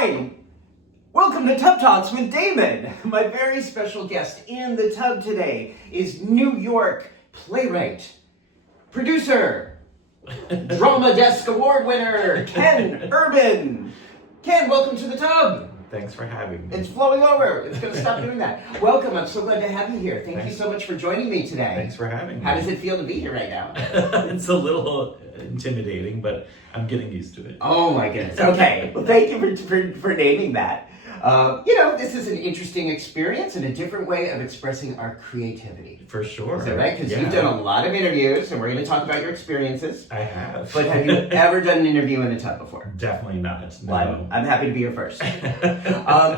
Hi! Welcome to Tub Talks with Damon. My very special guest in the tub today is New York playwright, producer, Drama Desk Award winner, Ken Urban. Ken, welcome to the tub. Thanks for having me. It's flowing over. It's going to stop doing that. Welcome. I'm so glad to have you here. Thank you so much for joining me today. Thanks for having me. How does it feel to be here right now? It's a little intimidating, but I'm getting used to it. Oh my goodness. Okay. Well, thank you for naming that. This is an interesting experience and a different way of expressing our creativity. For sure. Is that right? Because you've done a lot of interviews, and we're going to talk about your experiences. I have. But have you ever done an interview in a tub before? Definitely not. No. Well, I'm happy to be your first.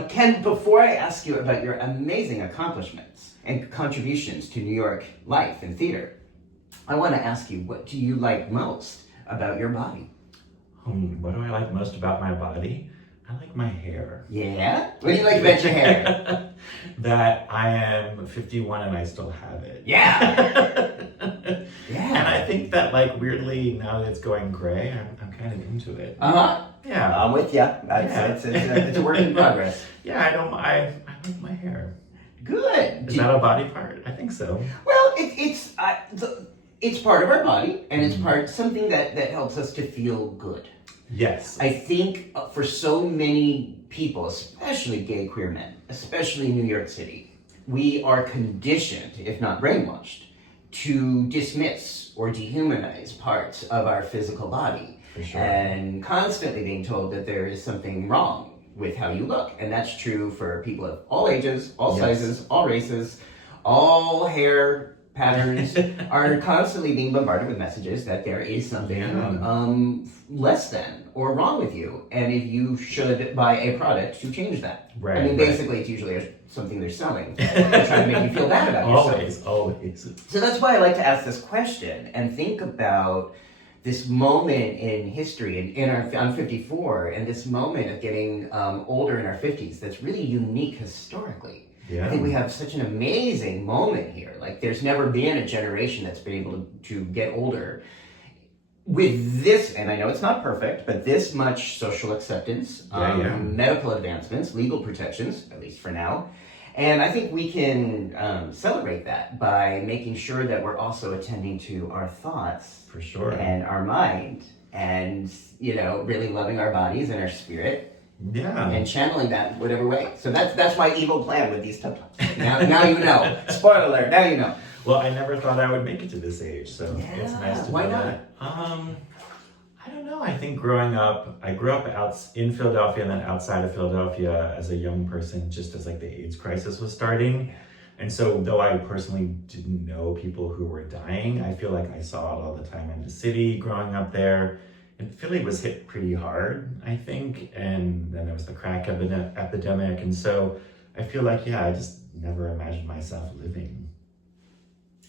Ken, before I ask you about your amazing accomplishments and contributions to New York life and theater, I want to ask you, what do you like most about your body? What do I like most about my body? I like my hair. Yeah? What do you like about your hair? That I am 51 and I still have it. Yeah. And I think that, weirdly, now that it's going gray, I'm kind of into it. Uh-huh. Yeah. I'm with you. It's a work in progress. Yeah, I like my hair. Good. Is that a body part? I think so. Well, it's part of our body, and it's something that helps us to feel good. Yes. I think for so many people, especially gay queer men, especially in New York City, we are conditioned, if not brainwashed, to dismiss or dehumanize parts of our physical body. For sure. And constantly being told that there is something wrong with how you look. And that's true for people of all ages, all sizes, all races, all hair patterns are constantly being bombarded with messages that there is something less than or wrong with you, and if you should buy a product to change that. Right. I mean, basically, it's usually something they're selling. They're trying to make you feel bad about yourself. Always. So that's why I like to ask this question and think about this moment in history, I'm 54, and this moment of getting older in our 50s that's really unique historically. Yeah. I think we have such an amazing moment here. There's never been a generation that's been able to get older with this, and I know it's not perfect, but this much social acceptance, medical advancements, legal protections, at least for now. And I think we can celebrate that by making sure that we're also attending to our thoughts. For sure. And our mind, and, really loving our bodies and our spirit. Yeah. And channeling that in whatever way. So that's my evil plan with these Tub Talks. Now you know. Spoiler alert, now you know. Well, I never thought I would make it to this age, so it's nice to why know not? that. I don't know. I think growing up, I grew up in Philadelphia and then outside of Philadelphia as a young person, just as the AIDS crisis was starting. And so though I personally didn't know people who were dying, I feel like I saw it all the time in the city growing up there. And Philly was hit pretty hard, I think, and then there was the crack epidemic, and so I feel like, I just never imagined myself living.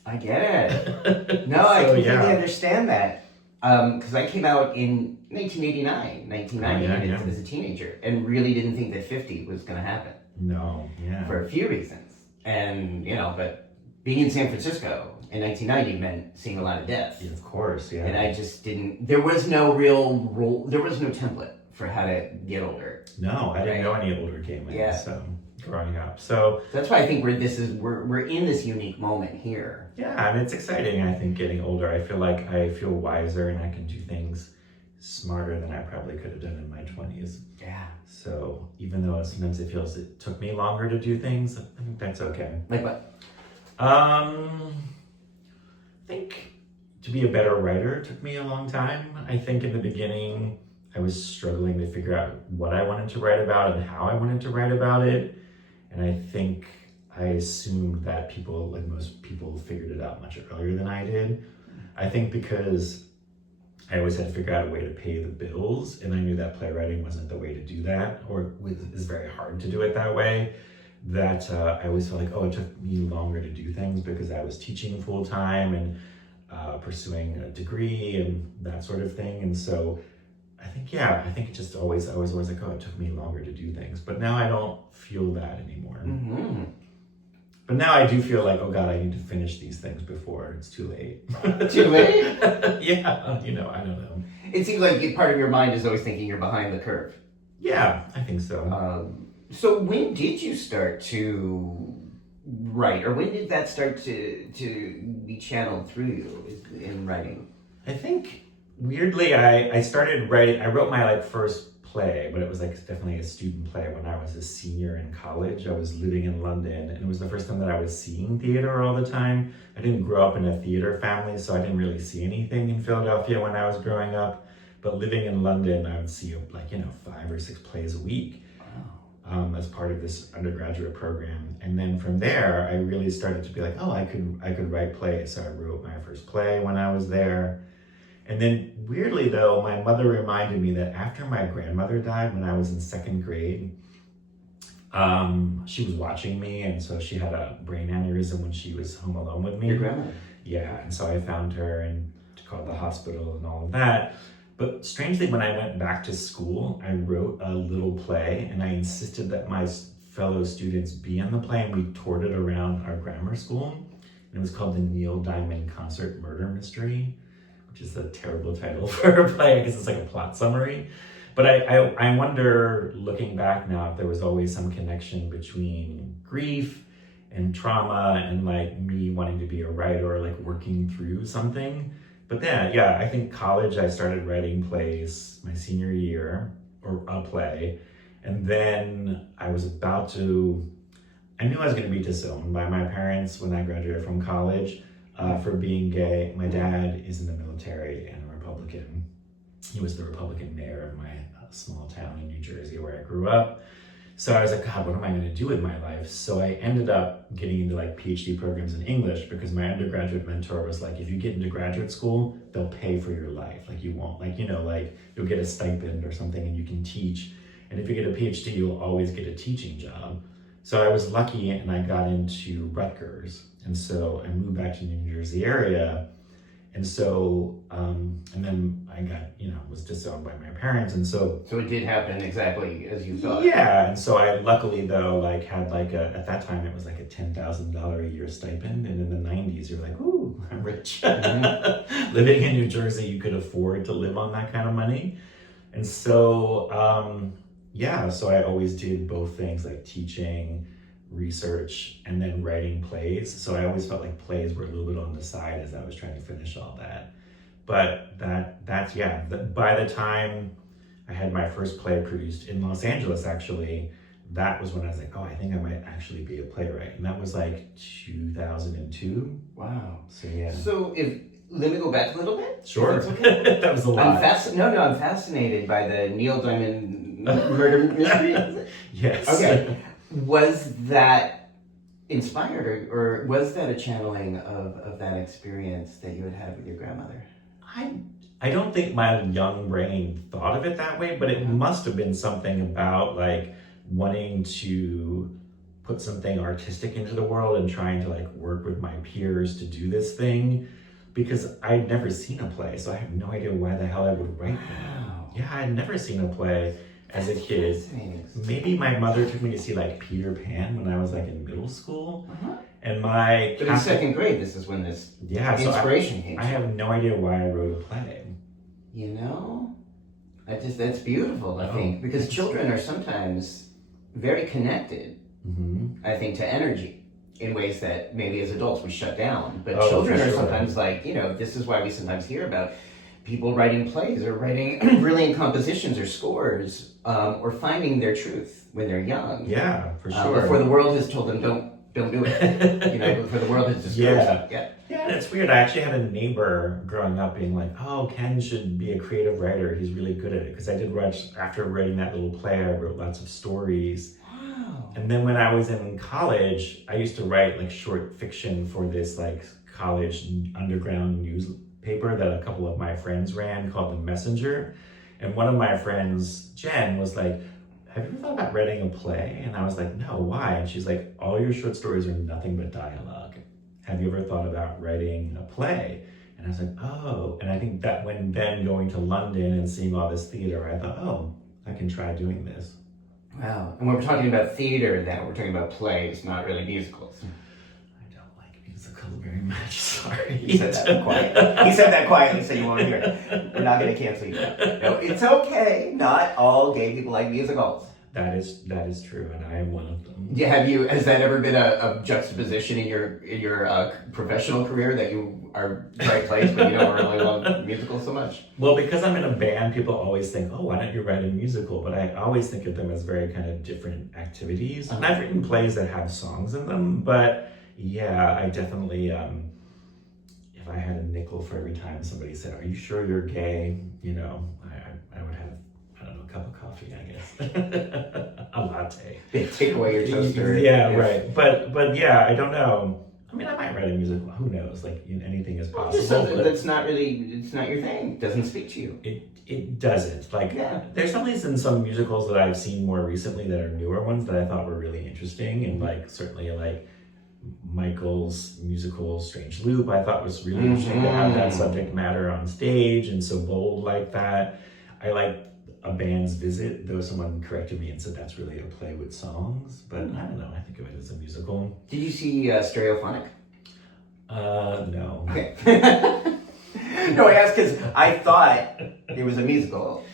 I get it. No, I completely understand that. Because I came out in 1990 as a teenager, and really didn't think that 50 was going to happen. No, For a few reasons. And, but being in San Francisco in 1990 meant seeing a lot of death. Of course, And I just didn't, there was no real rule, there was no template for how to get older. No, I didn't know any older gay men, so growing up. So that's why I think we're in this unique moment here. Yeah, and it's exciting, I think, getting older. I feel like I feel wiser and I can do things smarter than I probably could have done in my 20s. Yeah. So even though sometimes it feels it took me longer to do things, I think that's okay. Like what? I think to be a better writer took me a long time. I think in the beginning, I was struggling to figure out what I wanted to write about and how I wanted to write about it. And I think I assumed that most people figured it out much earlier than I did. I think because I always had to figure out a way to pay the bills, and I knew that playwriting wasn't the way to do that, or is very hard to do it that way, that I always felt like, it took me longer to do things because I was teaching full time and pursuing a degree and that sort of thing. And so I think it just I was always like, it took me longer to do things. But now I don't feel that anymore. Mm-hmm. But now I do feel like, oh God, I need to finish these things before it's too late. Too late? Yeah, I don't know. It seems like part of your mind is always thinking you're behind the curve. Yeah, I think so. So when did you start to write, or when did that start to be channeled through you in writing? I think weirdly, I started writing. I wrote my like first play, but it was like definitely a student play when I was a senior in college. I was living in London, and it was the first time that I was seeing theater all the time. I didn't grow up in a theater family, so I didn't really see anything in Philadelphia when I was growing up. But living in London, I would see like 5 or 6 plays a week. As part of this undergraduate program. And then from there, I really started to be like, oh, I could write plays. So I wrote my first play when I was there. And then weirdly though, my mother reminded me that after my grandmother died when I was in 2nd grade, she was watching me, and so she had a brain aneurysm when she was home alone with me. Your grandmother? Yeah, and so I found her and called the hospital and all of that. But strangely, when I went back to school, I wrote a little play, and I insisted that my fellow students be in the play, and we toured it around our grammar school. And it was called the Neil Diamond Concert Murder Mystery, which is a terrible title for a play because it's like a plot summary. But I wonder, looking back now, if there was always some connection between grief and trauma and like me wanting to be a writer or like working through something. But then, yeah, I think college, I started writing plays my senior year, or a play. And then I knew I was going to be disowned by my parents when I graduated from college for being gay. My dad is in the military and a Republican. He was the Republican mayor of my small town in New Jersey where I grew up. So I was like, God, what am I going to do with my life? So I ended up getting into like PhD programs in English because my undergraduate mentor was like, if you get into graduate school, they'll pay for your life. Like you won't, like you'll get a stipend or something and you can teach. And if you get a PhD, you'll always get a teaching job. So I was lucky and I got into Rutgers. And so I moved back to the New Jersey area. And so, and then I got, was disowned by my parents. And so it did happen exactly as you thought. Yeah. And so I luckily though, like had like at that time it was like a $10,000 a year stipend. And in the 90s, you're like, ooh, I'm rich. Mm-hmm. Living in New Jersey, you could afford to live on that kind of money. And so, so I always did both things, like teaching, research, and then writing plays. So I always felt like plays were a little bit on the side as I was trying to finish all that. But by the time I had my first play produced in Los Angeles, actually, that was when I was like, oh, I think I might actually be a playwright. And that was like 2002. Wow. So yeah. So let me go back a little bit. Sure. Okay. That was a lot. I'm fascinated by the Neil Diamond murder mystery. Yes. Okay. Was that inspired, or was that a channeling of that experience that you had with your grandmother? I don't think my young brain thought of it that way, but it must have been something about like wanting to put something artistic into the world and trying to like work with my peers to do this thing, because I'd never seen a play, so I have no idea why the hell I would write them. Yeah, I'd never seen a play as a kid. Maybe my mother took me to see like Peter Pan when I was like in middle school. And but in 2nd grade, this is when this inspiration came. I have no idea why I wrote a play. That's beautiful, I think, because children are sometimes very connected, I think, to energy in ways that maybe as adults we shut down. But children are sometimes like, this is why we sometimes hear about people writing plays or writing brilliant compositions or scores, or finding their truth when they're young. Yeah, for sure. Before the world has told them, don't do it. Before the world has discouraged them. Yeah, and it's weird. I actually had a neighbor growing up being like, oh, Ken should be a creative writer. He's really good at it. Because I did after writing that little play, I wrote lots of stories. Wow. And then when I was in college, I used to write like short fiction for this like college underground newspaper that a couple of my friends ran called The Messenger. And one of my friends, Jen, was like, have you ever thought about writing a play? And I was like, no, why? And she's like, all your short stories are nothing but dialogue. Have you ever thought about writing a play? And I was like, oh. And I think that when then going to London and seeing all this theater, I thought, oh, I can try doing this. Wow. And when we're talking about theater now, we're talking about plays, not really musicals. I don't like musical very much. Sorry. He said that quietly. He said that quietly, so you won't hear it. We're not going to cancel you. No, it's okay. Not all gay people like musicals. That is true, and I am one of them. Yeah, has that ever been a juxtaposition in your professional career that you are right place, but you don't really love musicals so much? Well, because I'm in a band, people always think, oh, why don't you write a musical? But I always think of them as very kind of different activities. And I've written plays that have songs in them, but yeah, I definitely, if I had a nickel for every time somebody said, are you sure you're gay? You know, I would have, I don't know, a cup of coffee, I guess. A latte. Take away your toaster. Yeah, right. But yeah, I don't know. I mean, I might write a musical. Who knows? Like, anything is possible. Just something that's not really, it's not your thing. It doesn't speak to you. It doesn't. Like, there's some in some musicals that I've seen more recently that are newer ones that I thought were really interesting. And like, certainly like Michael's musical Strange Loop, I thought was really interesting to have that subject matter on stage and so bold like that. I like A Band's Visit, though someone corrected me and said that's really a play with songs, but I don't know, I think of it as a musical. Did you see Stereophonic? No. Okay. No, I asked because I thought it was a musical,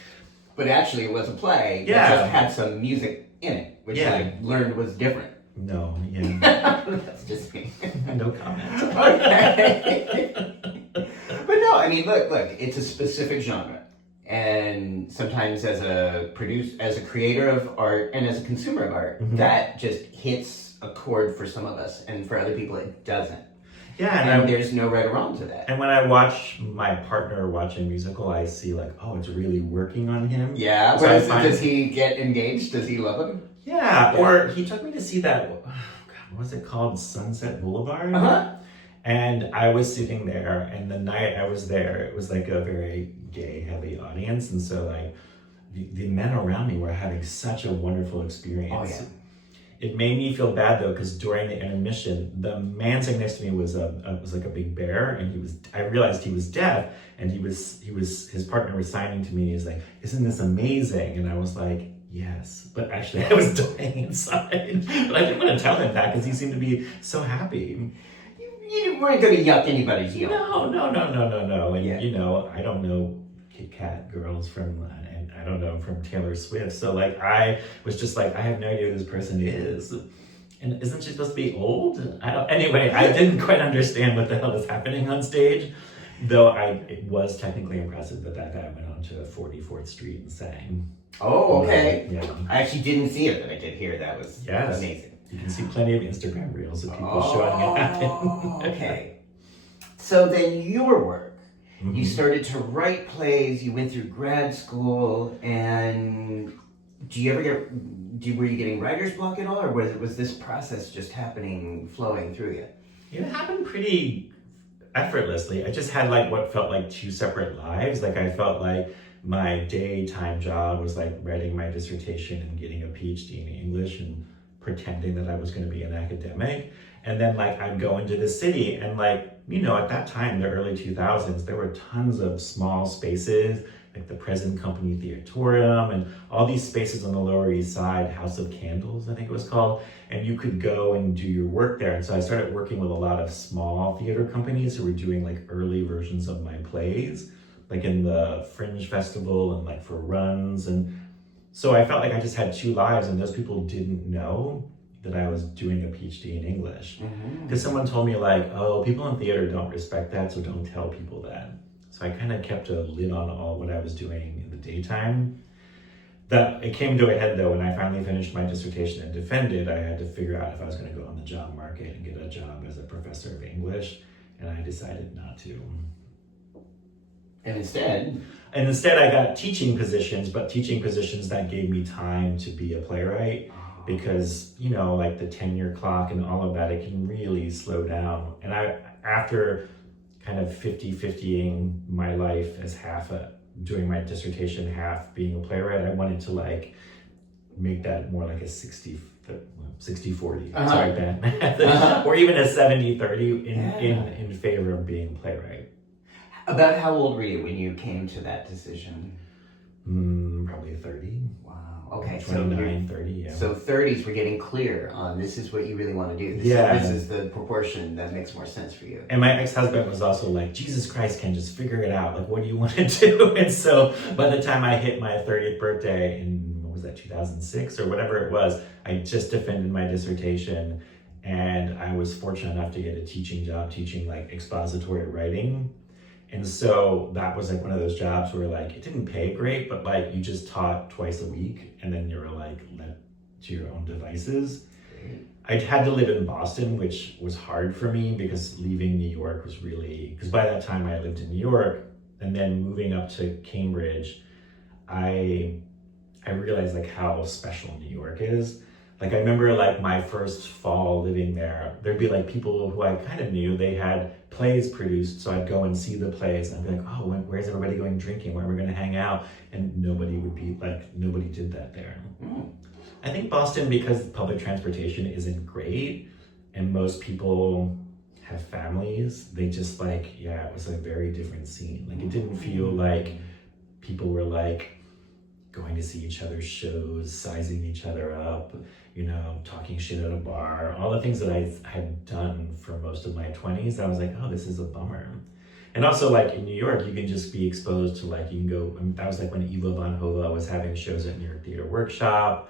but actually it was a play that just had some music in it, which I learned was different. No, yeah. That's just me. No comment. Okay. But no, I mean, look, it's a specific genre. And sometimes as a creator of art and as a consumer of art, that just hits a chord for some of us, and for other people it doesn't. Yeah, and there's no right or wrong to that. And when I watch my partner watch a musical, I see like, oh, it's really working on him. Yeah, so does he get engaged? Does he love him? Yeah, or he took me to see that, what was it called? Sunset Boulevard? And I was sitting there, and the night I was there, it was like a very gay-heavy audience, and so like the men around me were having such a wonderful experience. Oh yeah. It made me feel bad though, because during the intermission, the man sitting next to me was like a big bear, and I realized he was deaf, and his partner was signing to me. He's like, "Isn't this amazing?" And I was like, yes, but actually I was dying inside. But I didn't want to tell him that because he seemed to be so happy. You weren't going to yuck anybody's yum. No. And you know, I don't know Kit Kat girls from, and I don't know from Taylor Swift. So like, I was just like, I have no idea who this person is. And isn't she supposed to be old? Anyway, I didn't quite understand what the hell is happening on stage. Though it was technically impressive that guy went on to 44th Street and sang. Oh, okay. Yeah. I actually didn't see it, but I did hear that was amazing. You can see plenty of Instagram reels of people showing it happen. Okay. So then your work, you started to write plays, you went through grad school, and were you getting writer's block at all, or was this process just flowing through you? It happened pretty effortlessly. I just had like what felt like two separate lives. Like I felt like my daytime job was like writing my dissertation and getting a PhD in English and pretending that I was going to be an academic. And then like I'd go into the city and like, you know, at that time, the early 2000s, there were tons of small spaces, like the Present Company Theatorium and all these spaces on the Lower East Side, House of Candles, I think it was called. And you could go and do your work there. And so I started working with a lot of small theater companies who were doing like early versions of my plays, like in the Fringe Festival and like for runs. And so I felt like I just had two lives, and those people didn't know that I was doing a PhD in English. Because someone told me like, oh, people in theater don't respect that, so don't tell people that. So I kind of kept a lid on all what I was doing in the daytime. That it came to a head though when I finally finished my dissertation and defended. I had to figure out if I was going to go on the job market and get a job as a professor of English, and I decided not to. And instead I got teaching positions, but teaching positions that gave me time to be a playwright, because, you know, like the tenure clock and all of that, it can really slow down. And after kind of 50-50ing my life as doing my dissertation, half being a playwright, I wanted to like make that more like a 60-40, sorry, bad math, or even a 70-30 in favor of being a playwright. About how old were you when you came to that decision? Probably 30. Wow. Okay, 29, 30, yeah. So 30s, we're getting clear on this is what you really want to do. This is the proportion that makes more sense for you. And my ex-husband was also like, Jesus Christ, Ken, just figure it out. Like, what do you want to do? And so by the time I hit my 30th birthday in, what was that, 2006 or whatever it was, I just defended my dissertation. And I was fortunate enough to get a teaching job teaching like expository writing. And so that was like one of those jobs where like it didn't pay great, but like you just taught twice a week and then you were like left to your own devices. I had to live in Boston, which was hard for me because leaving New York was really, because by that time I lived in New York, and then moving up to Cambridge, I realized like how special New York is. Like I remember like my first fall living there, there'd be like people who I kind of knew, they had plays produced, so I'd go and see the plays and I'd be like, oh, where's everybody going drinking? Where are we going to hang out? And nobody did that there. I think Boston, because public transportation isn't great and most people have families, they just like, yeah, it was a very different scene. Like it didn't feel like people were like going to see each other's shows, sizing each other up, you know, talking shit at a bar, all the things that I had done for most of my 20s. I was like, oh, this is a bummer. And also like in New York, you can just be exposed to like, you can go, that was like when Eva von Hova was having shows at New York Theater Workshop.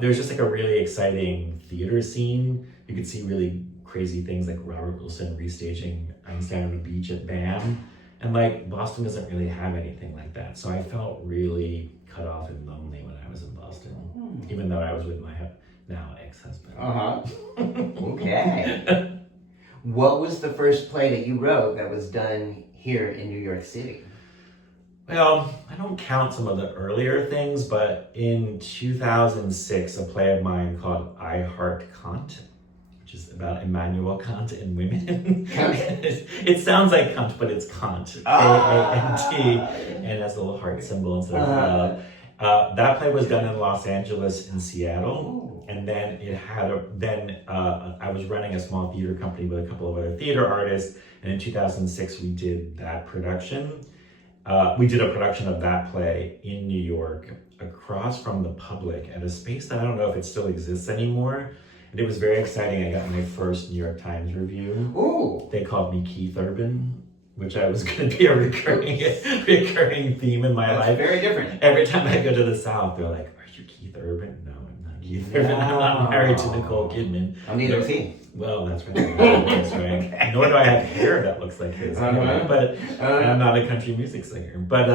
There's just like a really exciting theater scene. You could see really crazy things like Robert Wilson restaging Einstein on the Beach at BAM. And like Boston doesn't really have anything like that. So I felt really cut off and lonely when I was in Boston, even though I was with my now ex-husband. Okay. What was the first play that you wrote that was done here in New York City? Well, I don't count some of the earlier things, but in 2006, a play of mine called I Heart Kant, which is about Immanuel Kant and women. It sounds like Kant, but it's Kant, K-A-N-T, and it has a little heart symbol instead of that play was done in Los Angeles and Seattle, and then I was running a small theater company with a couple of other theater artists, and in 2006 we did that production. We did a production of that play in New York across from the public at a space that I don't know if it still exists anymore. And it was very exciting. I got my first New York Times review. Ooh. They called me Keith Urban, which I was going to be a recurring theme in my life. Very different. Every time I go to the South, they're like, are you Keith Urban? No, I'm not Keith Urban. I'm not married to Nicole Kidman. Neither is he. Well, that's right. That's right. Okay. Nor do I have hair that looks like his. But I'm not a country music singer. But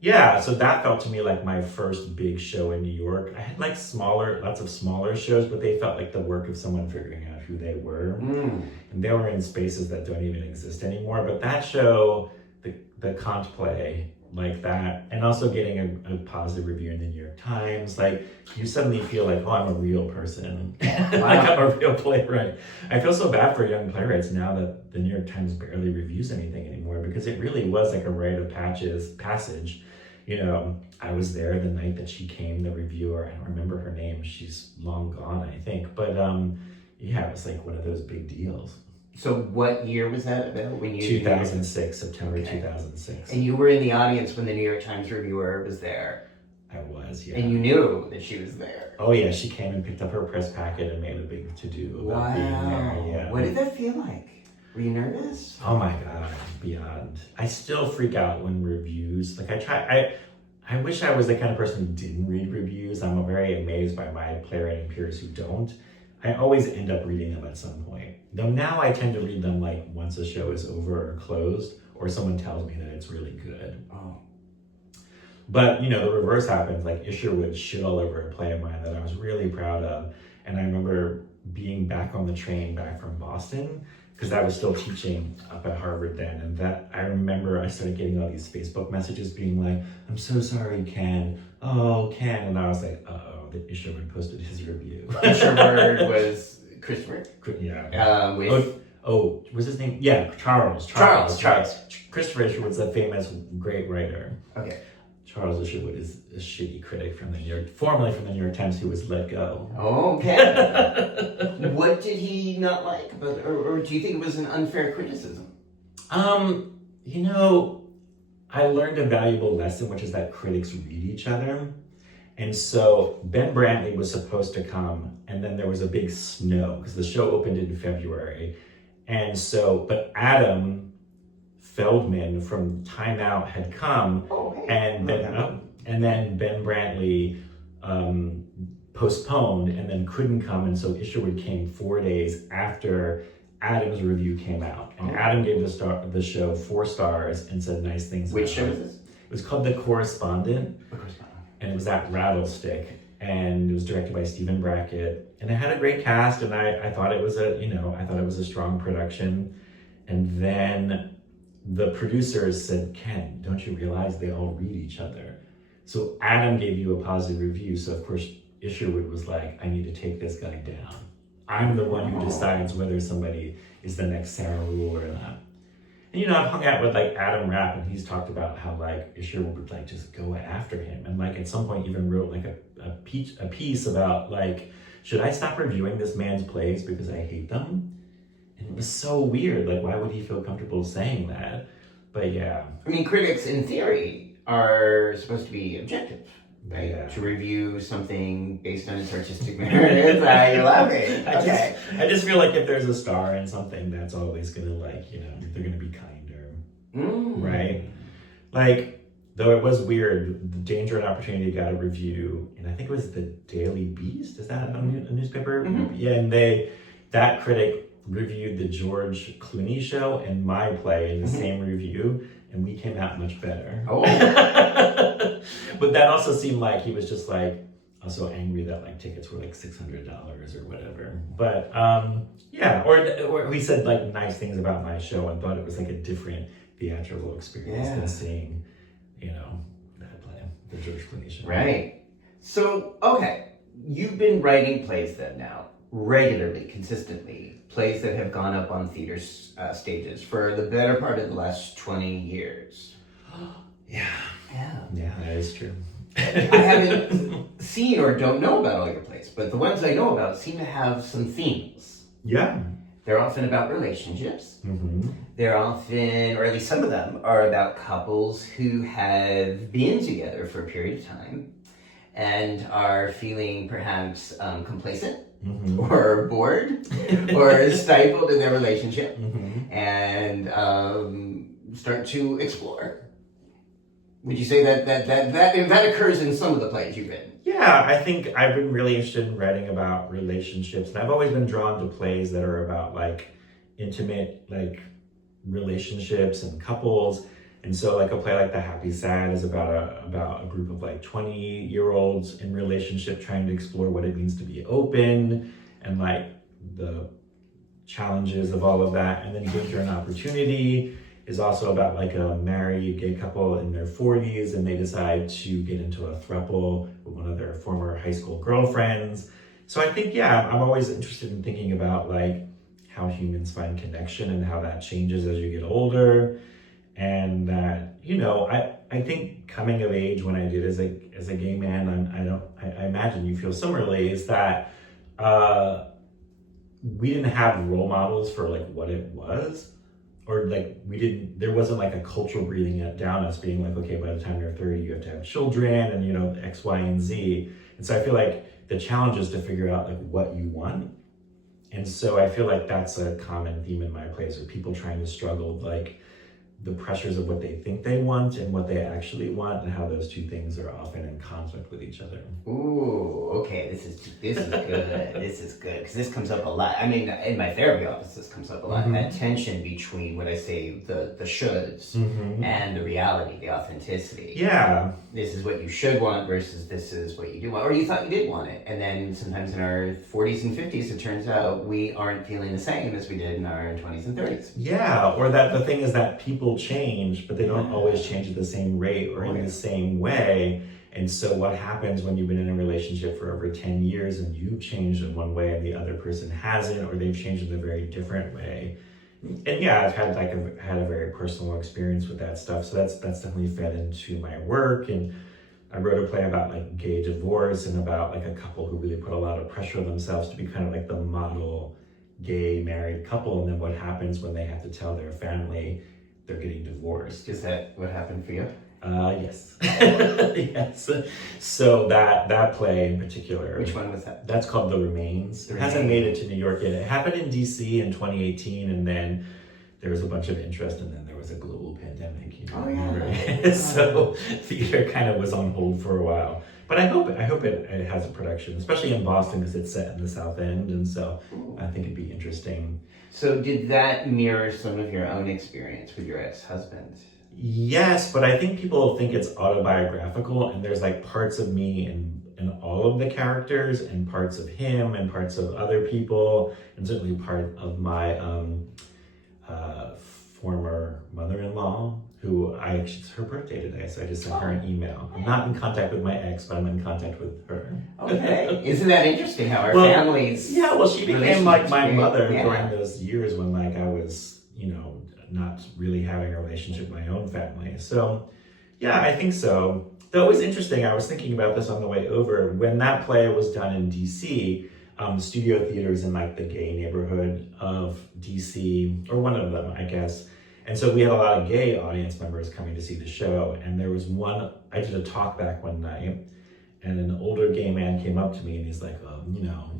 yeah, so that felt to me like my first big show in New York. I had like lots of smaller shows, but they felt like the work of someone figuring out who they were. And they were in spaces that don't even exist anymore. But that show, the Kant play, like that, and also getting a positive review in the New York Times, like you suddenly feel like, oh, I'm a real person. Like I'm a real playwright. I feel so bad for young playwrights now that the New York Times barely reviews anything anymore, because it really was like a rite of passage. You know, I was there the night that she came, the reviewer, I don't remember her name, she's long gone, I think, but yeah, it was like one of those big deals. So what year was that about? When you 2006, September 2006. And you were in the audience when the New York Times reviewer was there. I was, yeah. And you knew that she was there. Oh yeah, she came and picked up her press packet and made a big to-do about being there. Yeah. What did that feel like? Were you nervous? Oh my God, beyond. I still freak out when reviews, like I wish I was the kind of person who didn't read reviews. I'm very amazed by my playwriting peers who don't. I always end up reading them at some point. Though now I tend to read them like once a show is over or closed, or someone tells me that it's really good. Oh. But you know, the reverse happens. Like Isher would shit all over a play of mine that I was really proud of. And I remember being back on the train back from Boston, because I was still teaching up at Harvard then, and that I remember I started getting all these Facebook messages being like, I'm so sorry, Ken. Oh, Ken. And I was like, uh-oh, the Isherwood posted his review. Isherwood was Christopher? Yeah. With... Oh, was his name? Yeah, Charles. Christopher Isherwood's a famous, great writer. Okay. Charles Isherwood is a shitty critic formerly from the New York Times, who was let go. Okay. What did he not like about, or do you think it was an unfair criticism? You know, I learned a valuable lesson, which is that critics read each other. And so Ben Brantley was supposed to come, and then there was a big snow because the show opened in February. And so, but Adam Feldman from Time Out had come, and then Ben Brantley postponed and then couldn't come, and so Isherwood came 4 days after Adam's review came out. And Adam gave the show 4 stars and said nice things. Which show was this? It was called The Correspondent. And it was at Rattlestick, and it was directed by Stephen Brackett, and it had a great cast, and I thought it was a strong production. And then the producers said, Ken, don't you realize they all read each other? So Adam gave you a positive review, so of course Isherwood was like, I need to take this guy down. I'm the one who decides whether somebody is the next Sarah Rule or not. And I've hung out with like Adam Rapp, and he's talked about how like Isherwood would like just go after him, and like at some point even wrote like a piece about like, should I stop reviewing this man's plays because I hate them? And it was so weird. Like, why would he feel comfortable saying that? But yeah. I mean, critics in theory are supposed to be objective, right? Yeah. To review something based on its artistic merits. I love it. Okay. I just feel like if there's a star in something, that's always gonna they're gonna be kinder, right? Like, though it was weird, the Danger and Opportunity got a review, and I think it was the Daily Beast. Is that a newspaper? Mm-hmm. Yeah, and that critic reviewed the George Clooney show and my play in the same review, and we came out much better. Oh. But that also seemed like he was just like also angry that like tickets were like $600 or whatever. But yeah, or he said like nice things about my show and thought it was like a different theatrical experience than seeing, that play, the George Clooney show. Right. So, okay, you've been writing plays then now, regularly, consistently, plays that have gone up on theater stages for the better part of the last 20 years. Yeah, that is true. I haven't seen or don't know about all your plays, but the ones I know about seem to have some themes. Yeah. They're often about relationships. Mm-hmm. They're often, or at least some of them, are about couples who have been together for a period of time and are feeling perhaps complacent or bored or stifled in their relationship and start to explore. Would you say that occurs in some of the plays you've written? Yeah, I think I've been really interested in writing about relationships, and I've always been drawn to plays that are about like intimate like relationships and couples. And so like a play like The Happy Sad is about a group of like 20-year-olds in relationship trying to explore what it means to be open and like the challenges of all of that. And then Danger and Opportunity is also about like a married gay couple in their 40s, and they decide to get into a throuple with one of their former high school girlfriends. So I think, yeah, I'm always interested in thinking about like how humans find connection and how that changes as you get older. And that, I think coming of age when I did as a gay man, I imagine you feel similarly, is that we didn't have role models for like what it was. Or like there wasn't like a cultural breathing down us being like, okay, by the time you're 30, you have to have children and, X, Y, and Z. And so I feel like the challenge is to figure out like what you want. And so I feel like that's a common theme in my plays, with people trying to struggle with like the pressures of what they think they want and what they actually want, and how those two things are often in conflict with each other. Ooh, okay, this is good. This is good, because this comes up a lot. I mean, in my therapy office, this comes up a lot. That tension between what I say, the shoulds and the reality, the authenticity. Yeah. This is what you should want versus this is what you do want, or you thought you did want it. And then sometimes in our 40s and 50s, it turns out we aren't feeling the same as we did in our 20s and 30s. Yeah, or that the thing is that people change, but they don't always change at the same rate or in the same way. And so what happens when you've been in a relationship for over 10 years and you've changed in one way and the other person hasn't, or they've changed in a very different way? And yeah, I've had a very personal experience with that stuff. So that's definitely fed into my work. And I wrote a play about like gay divorce and about like a couple who really put a lot of pressure on themselves to be kind of like the model gay married couple. And then what happens when they have to tell their family they're getting divorced. Is that what happened for you? Yes. Yes. So that play in particular. Which one was that? That's called The Remains. It hasn't made it to New York yet. It happened in DC in 2018, and then there was a bunch of interest, and then there was a global pandemic. You know, Oh, yeah. remember? So theater kind of was on hold for a while. But I hope it has a production, especially in Boston because it's set in the South End, and so I think it'd be interesting. So did that mirror some of your own experience with your ex-husband? Yes, but I think people think it's autobiographical, and there's like parts of me in all of the characters, and parts of him, and parts of other people, and certainly part of my former mother-in-law, who it's her birthday today, so I just sent her an email. I'm not in contact with my ex, but I'm in contact with her. Okay. Isn't that interesting how our families... Yeah, well, she became like my mother Yeah. during those years when like I was, not really having a relationship with my own family. So, yeah, I think so. Though it was interesting, I was thinking about this on the way over. When that play was done in DC, studio theaters in like the gay neighborhood of DC, or one of them, I guess. And so we had a lot of gay audience members coming to see the show. And there was one, I did a talk back one night, and an older gay man came up to me and he's like,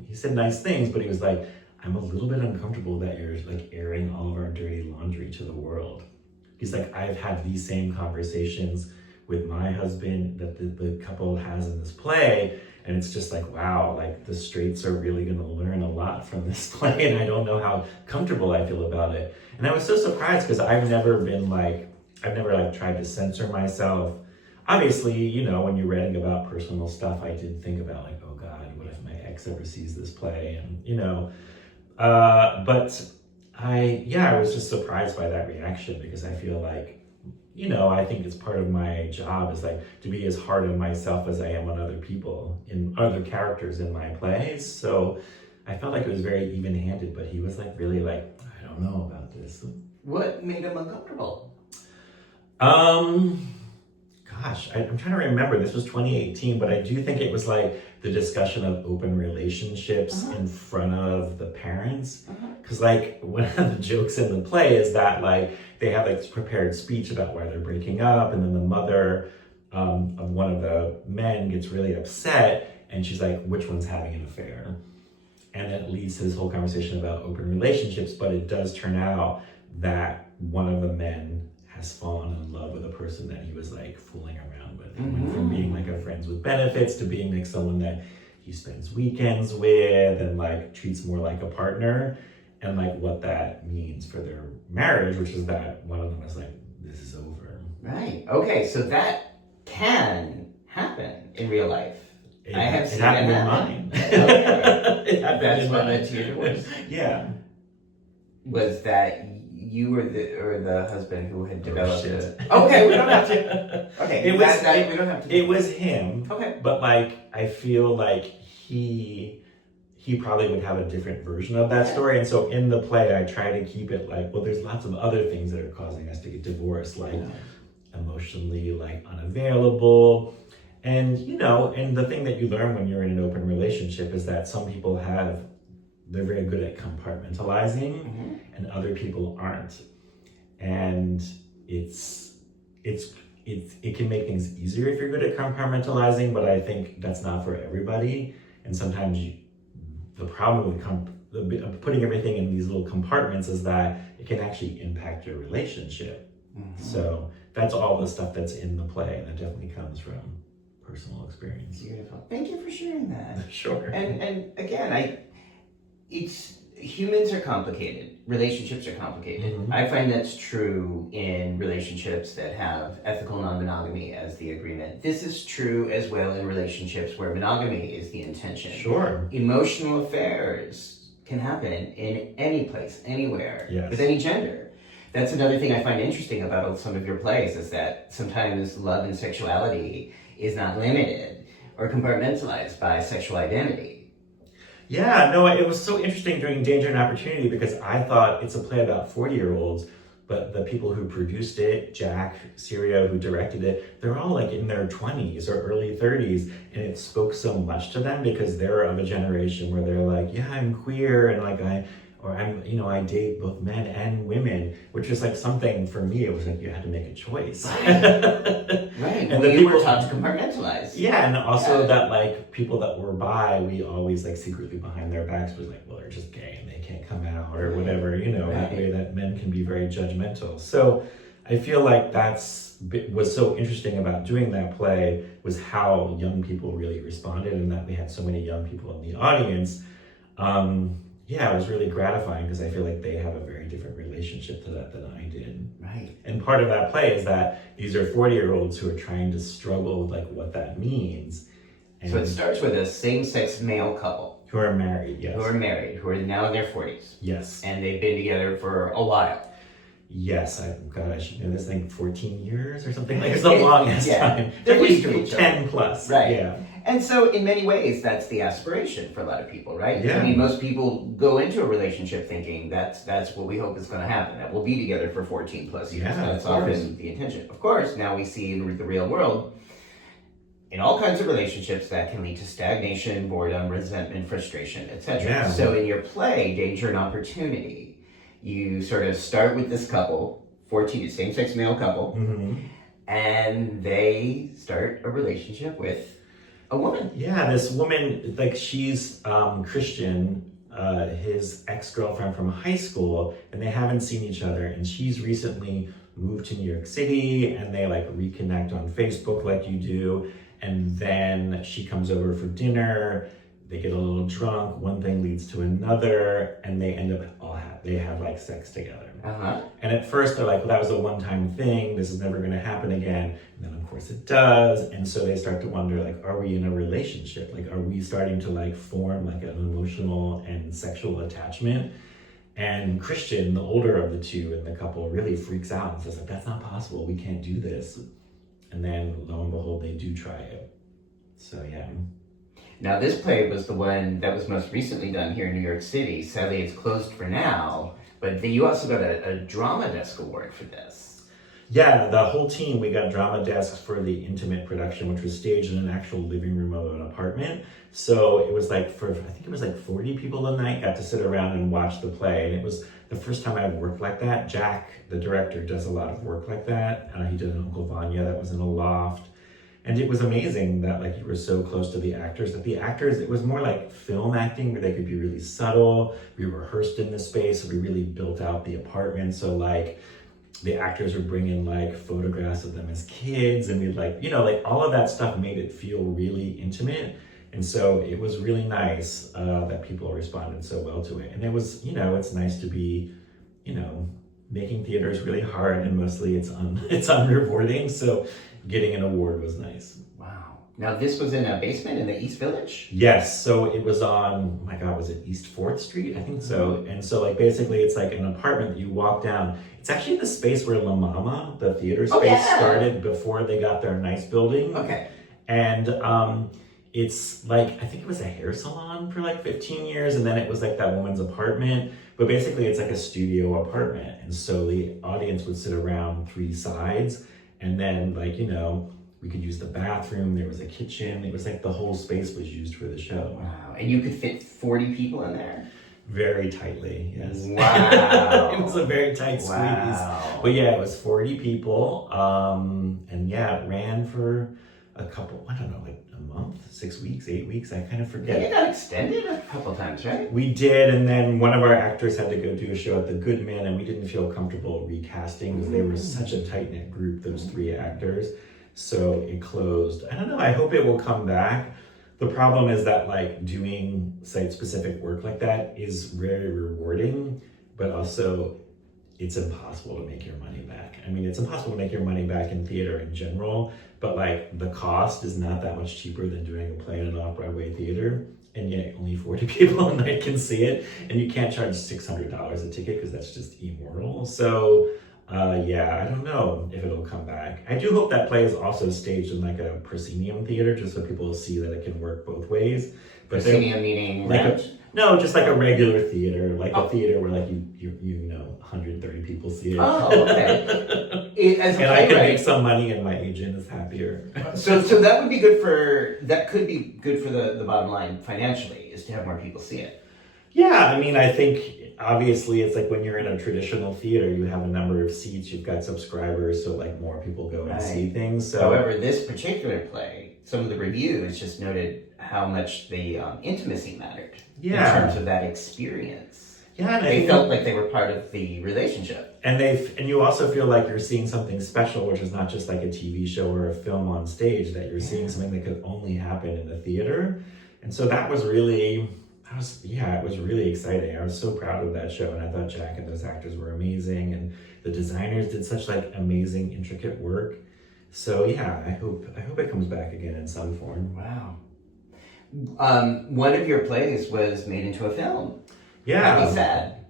he said nice things, but he was like, I'm a little bit uncomfortable that you're like airing all of our dirty laundry to the world. He's like, I've had these same conversations with my husband that the couple has in this play. And it's just like, wow, like the straights are really going to learn a lot from this play. And I don't know how comfortable I feel about it. And I was so surprised because I've never tried to censor myself. Obviously, when you're writing about personal stuff, I did think about like, oh God, what if my ex ever sees this play? And, but I was just surprised by that reaction because I feel like, I think it's part of my job is like to be as hard on myself as I am on other people in other characters in my plays. So I felt like it was very even-handed, but he was like really like, I don't know about this. What made him uncomfortable? Gosh, I'm trying to remember. This was 2018, but I do think it was like the discussion of open relationships in front of the parents. Because like one of the jokes in the play is that like they have like this prepared speech about why they're breaking up, and then the mother of one of the men gets really upset, and she's like, which one's having an affair? And it leads to this whole conversation about open relationships, but it does turn out that one of the men has fallen in love with a person that he was like fooling around with. He went from being like a friends with benefits to being like someone that he spends weekends with and like treats more like a partner, and like what that means for their marriage, which is that one of them is like, this is over. Right. Okay, so that can happen in real life. I have seen it happened that in happen. mine. Okay. It happened That's in what mine. led to your divorce. Yeah. Was that you were the husband who had developed shit. it? Okay, we don't have to. Okay, we don't have to. It was him. Okay. But like, I feel like he probably would have a different version of that story. And so in the play, I try to keep it like, well, there's lots of other things that are causing us to get divorced, like emotionally like unavailable. And, and the thing that you learn when you're in an open relationship is that some people they're very good at compartmentalizing and other people aren't. And it can make things easier if you're good at compartmentalizing, but I think that's not for everybody. And sometimes the problem with putting everything in these little compartments is that it can actually impact your relationship. So that's all the stuff that's in the play, and that definitely comes from personal experience. Beautiful. Thank you for sharing that. Sure. And again, humans are complicated. Relationships are complicated. I find that's true in relationships that have ethical non-monogamy as the agreement. This is true as well in relationships where monogamy is the intention. Sure. Emotional affairs can happen in any place, anywhere, with any gender. That's another thing I find interesting about some of your plays is that sometimes love and sexuality is not limited or compartmentalized by sexual identity. Yeah, no, it was so interesting during Danger and Opportunity because I thought it's a play about 40-year-olds, but the people who produced it, Jack Serio, who directed it, they're all like in their 20s or early 30s, and it spoke so much to them because they're of a generation where they're like, yeah, I'm queer, and like or I date both men and women, which is like something for me. It was like you had to make a choice. Right. And We were taught to compartmentalize. Yeah, and also that like people that were bi, we always like secretly behind their backs was like, well, they're just gay and they can't come out or whatever, that way that men can be very judgmental. So I feel like was so interesting about doing that play was how young people really responded, and that we had so many young people in the audience. It was really gratifying because I feel like they have a very different relationship to that than I did. Right. And part of that play is that these are 40-year-olds who are trying to struggle with like what that means. And so it starts with a same-sex male couple. Who are married, yes. Who are now in their 40s. Yes. And they've been together for a while. Yes, I should know this thing, 14 years or something like it's the longest time. They're used to each 10 plus. Right. Yeah. And so in many ways, that's the aspiration for a lot of people, right? Yeah. I mean, most people go into a relationship thinking that's what we hope is going to happen, that we'll be together for 14 plus years. Yeah, That's often the intention. Of course, now we see in the real world, in all kinds of relationships, that can lead to stagnation, boredom, resentment, frustration, etc. Yeah. So in your play, Danger and Opportunity, you sort of start with this couple, same-sex male couple, and they start a relationship with a woman. Yeah, this woman, like she's Christian, his ex-girlfriend from high school, and they haven't seen each other, and she's recently moved to New York City, and they like reconnect on Facebook like you do, and then she comes over for dinner, they get a little drunk, one thing leads to another, and they end up they have like sex together. And at first they're like, well, that was a one-time thing, this is never gonna happen again. And then of course it does. And so they start to wonder, like, are we in a relationship? Like, are we starting to like form like an emotional and sexual attachment? And Christian, the older of the two in the couple, really freaks out and says like, that's not possible, we can't do this. And then lo and behold, they do try it. So yeah. Now this play was the one that was most recently done here in New York City. Sadly, it's closed for now, but you also got a Drama Desk Award for this. Yeah, the whole team, we got drama desks for the intimate production, which was staged in an actual living room of an apartment. So it was like I think it was like 40 people a night got to sit around and watch the play. And it was the first time I'd worked like that. Jack, the director, does a lot of work like that. He did an Uncle Vanya that was in a loft. And it was amazing that like you were so close to the actors, it was more like film acting where they could be really subtle. We rehearsed in the space, so we really built out the apartment. So like the actors would bring in like photographs of them as kids, and we'd like, like all of that stuff made it feel really intimate. And so it was really nice that people responded so well to it. And it was, it's nice to be, making theater is really hard and mostly it's unrewarding. So getting an award was nice. Wow. Now this was in a basement in the East Village? Yes. So it was on, oh my God, was it East 4th Street? I think so. And so like basically it's like an apartment that you walk down. It's actually the space where La Mama, the theater space, started before they got their nice building. Okay. And it's like, I think it was a hair salon for like 15 years. And then it was like that woman's apartment. But basically it's like a studio apartment. And so the audience would sit around 3 sides. And then like, we could use the bathroom. There was a kitchen. It was like the whole space was used for the show. Wow. And you could fit 40 people in there? Very tightly, yes. Wow. It was a very tight squeeze. But yeah, it was 40 people. And yeah, it ran for a couple, I don't know, like a month, 6 weeks, 8 weeks, I kind of forget. Yeah, it got extended a couple times, right? We did, and then one of our actors had to go do a show at the Goodman, and we didn't feel comfortable recasting because they were such a tight-knit group, those 3 actors. So it closed. I don't know, I hope it will come back. The problem is that like doing site-specific work like that is very rewarding, but also it's impossible to make your money back. I mean, it's impossible to make your money back in theater in general, but like the cost is not that much cheaper than doing a play in an off-Broadway theater, and yet only 40 people a night can see it, and you can't charge $600 a ticket because that's just immoral. So yeah, I don't know if it'll come back. I do hope that play is also staged in like a proscenium theater, just so people see that it can work both ways. But proscenium meaning like no, just like a regular theater, like a theater where like you 130 people see it. Oh, okay. As a and I can make some money, and my agent is happier. So that would be good that could be good for the bottom line financially, is to have more people see it. Yeah, I mean, I think obviously it's like when you're in a traditional theater, you have a number of seats, you've got subscribers, so like more people go and see things. So however, this particular play, some of the reviews just noted how much the intimacy mattered in terms of that experience. Yeah, and they felt like they were part of the relationship. And you also feel like you're seeing something special, which is not just like a TV show or a film on stage, that you're seeing something that could only happen in the theater. And so it was really exciting. I was so proud of that show, and I thought Jack and those actors were amazing, and the designers did such like amazing, intricate work. So yeah, I hope it comes back again in some form. Wow. One of your plays was made into a film. Yeah. Happy Sad.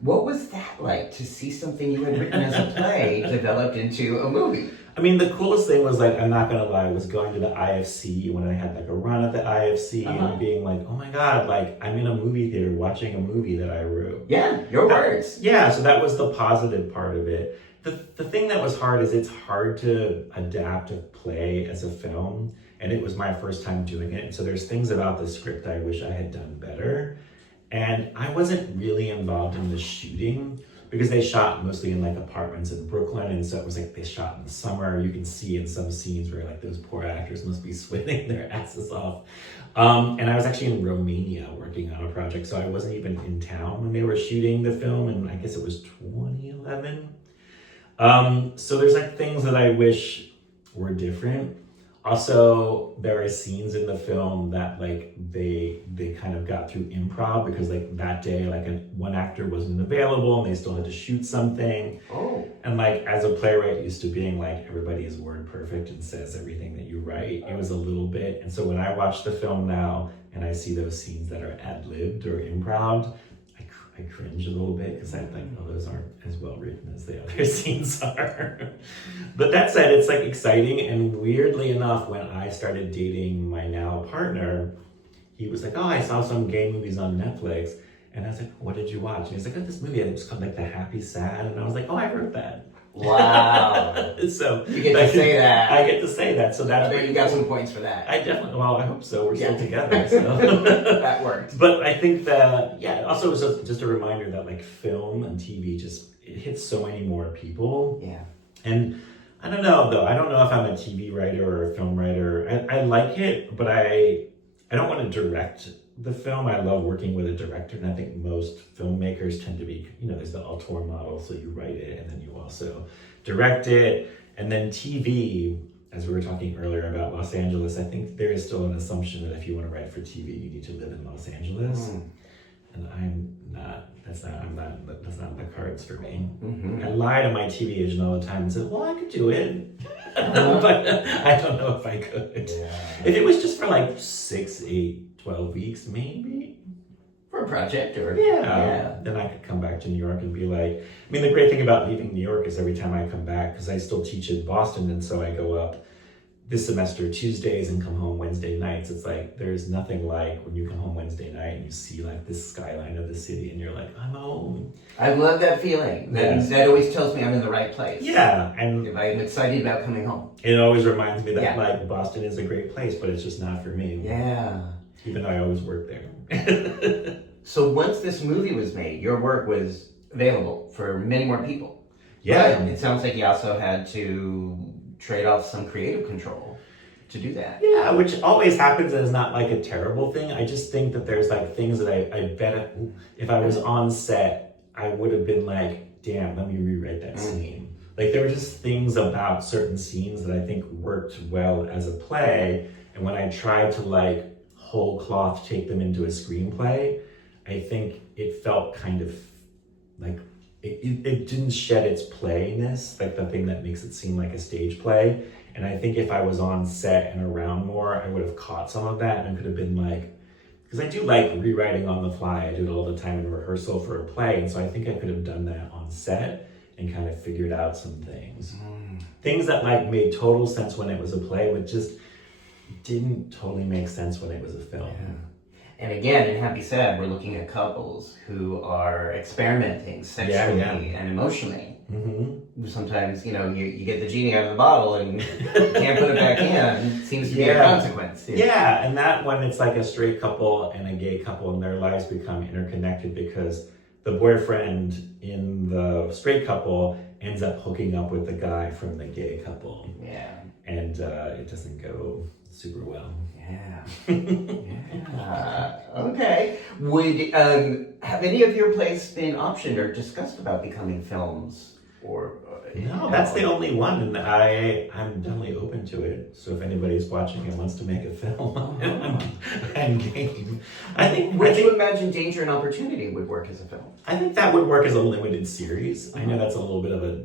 What was that like to see something you had written as a play developed into a movie? I mean, the coolest thing was, like, I'm not gonna lie, was going to the IFC when I had like a run at the IFC and being like, oh my God, like I'm in a movie theater watching a movie that I wrote. Yeah, your words. Yeah, so that was the positive part of it. The thing that was hard is it's hard to adapt a play as a film, and it was my first time doing it. And so there's things about the script I wish I had done better. And I wasn't really involved in the shooting because they shot mostly in like apartments in Brooklyn. And so it was like they shot in the summer. You can see in some scenes where like those poor actors must be sweating their asses off. And I was actually in Romania working on a project. So I wasn't even in town when they were shooting the film. And I guess it was 2011. So there's like things that I wish were different. Also, there are scenes in the film that like they kind of got through improv because like that day, like one actor wasn't available and they still had to shoot something. Oh. And like as a playwright used to being like everybody is word perfect and says everything that you write, it was a little bit. And so when I watch the film now and I see those scenes that are ad-libbed or improv, I cringe a little bit because I'm like, oh, those aren't as well written as the other scenes are. But that said, it's like exciting. And weirdly enough, when I started dating my now partner, he was like, oh, I saw some gay movies on Netflix. And I was like, what did you watch? And he's like, oh, this movie, it was called like The Happy Sad. And I was like, oh, I wrote that. Wow. So you get to say that. I get to say that. So that's where you got some points for that. I definitely, well, I hope so. We're still together. So that worked. But I think that, also it was just a reminder that like film and TV it hits so many more people. Yeah. And I don't know though. I don't know if I'm a TV writer or a film writer. I like it, but I don't want to direct the film. I love working with a director, and I think most filmmakers tend to be, there's the auteur model, so you write it and then you also direct it. And then TV, as we were talking earlier about Los Angeles, I think there is still an assumption that if you want to write for TV, you need to live in Los Angeles. And I'm not, that's not in the cards for me. I lie to my TV agent all the time and say, well, I could do it. But I don't know if I could. Yeah. If it was just for like 6, 8, 12 weeks, maybe. For a project or... Yeah. Then I could come back to New York and be like... I mean, the great thing about leaving New York is every time I come back, because I still teach in Boston, and so I go up this semester Tuesdays and come home Wednesday nights. It's like, there's nothing like when you come home Wednesday night and you see like this skyline of the city and you're like, I'm home. I love that feeling. That always tells me I'm in the right place. Yeah. And if I'm excited about coming home. It always reminds me that like Boston is a great place, but it's just not for me. Yeah. Even though I always work there. So once this movie was made, your work was available for many more people. Yeah. But it sounds like you also had to trade off some creative control to do that. Yeah, which always happens and is not like a terrible thing. I just think that there's like things that I bet if I was on set, I would have been like, damn, let me rewrite that scene. Like there were just things about certain scenes that I think worked well as a play. And when I tried to like whole cloth take them into a screenplay, I think it felt kind of like it didn't shed its playness, like the thing that makes it seem like a stage play. And I think if I was on set and around more, I would have caught some of that and could have been like, because I do like rewriting on the fly. I do it all the time in rehearsal for a play. And so I think I could have done that on set and kind of figured out some things. Things that like made total sense when it was a play, but just didn't totally make sense when it was a film. Yeah. And again, in Happy Sad, we're looking at couples who are experimenting sexually and emotionally. Sometimes, you get the genie out of the bottle and you can't put it back in. It seems to be a consequence. Yeah, and that one, it's like a straight couple and a gay couple and their lives become interconnected because the boyfriend in the straight couple ends up hooking up with the guy from the gay couple. Yeah. And it doesn't go super well. Yeah. Yeah. Okay. Would have any of your plays been optioned or discussed about becoming films? Or no, that's the only one, and I'm definitely open to it. So if anybody's watching and wants to make a film, I'm game. Would you imagine Danger and Opportunity would work as a film? I think that would work as a limited series. I know that's a little bit of a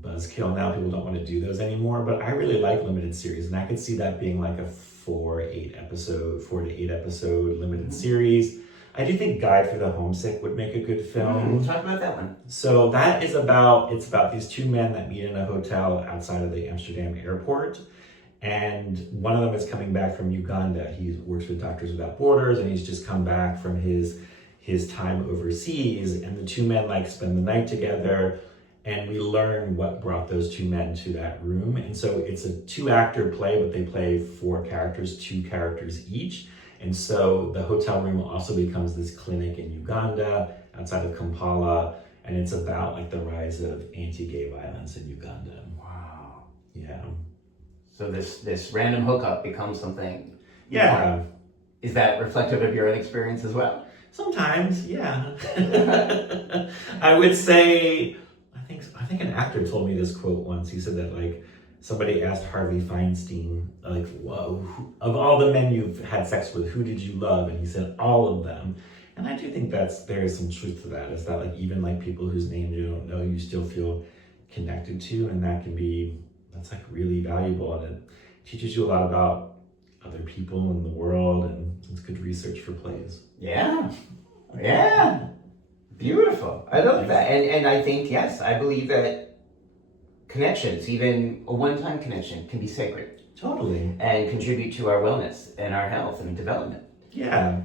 buzzkill now. People don't want to do those anymore, but I really like limited series, and I could see that being like a 4 to 8 episode limited series. I do think Guide for the Homesick would make a good film. Talk about that one. So that is about these two men that meet in a hotel outside of the Amsterdam airport. And one of them is coming back from Uganda. He works with Doctors Without Borders, and he's just come back from his time overseas. And the two men like spend the night together, and we learn what brought those two men to that room. And so it's a 2-actor play, but they play 4 characters, 2 characters each. And so the hotel room also becomes this clinic in Uganda, outside of Kampala, and it's about like the rise of anti-gay violence in Uganda. Wow. Yeah. So this random hookup becomes something. Yeah. Is that reflective of your own experience as well? Sometimes, yeah. I would say, I think an actor told me this quote once. He said that like, somebody asked Harvey Feinstein, like, whoa, of all the men you've had sex with, who did you love? And he said, all of them. And I do think there is some truth to that, is that like even like people whose names you don't know, you still feel connected to, and that's like really valuable, and it teaches you a lot about other people in the world, and it's good research for plays. Yeah. Yeah. Beautiful. I love that. And I think, yes, I believe that connections, even a one-time connection, can be sacred. Totally. And contribute to our wellness and our health and development. Yeah.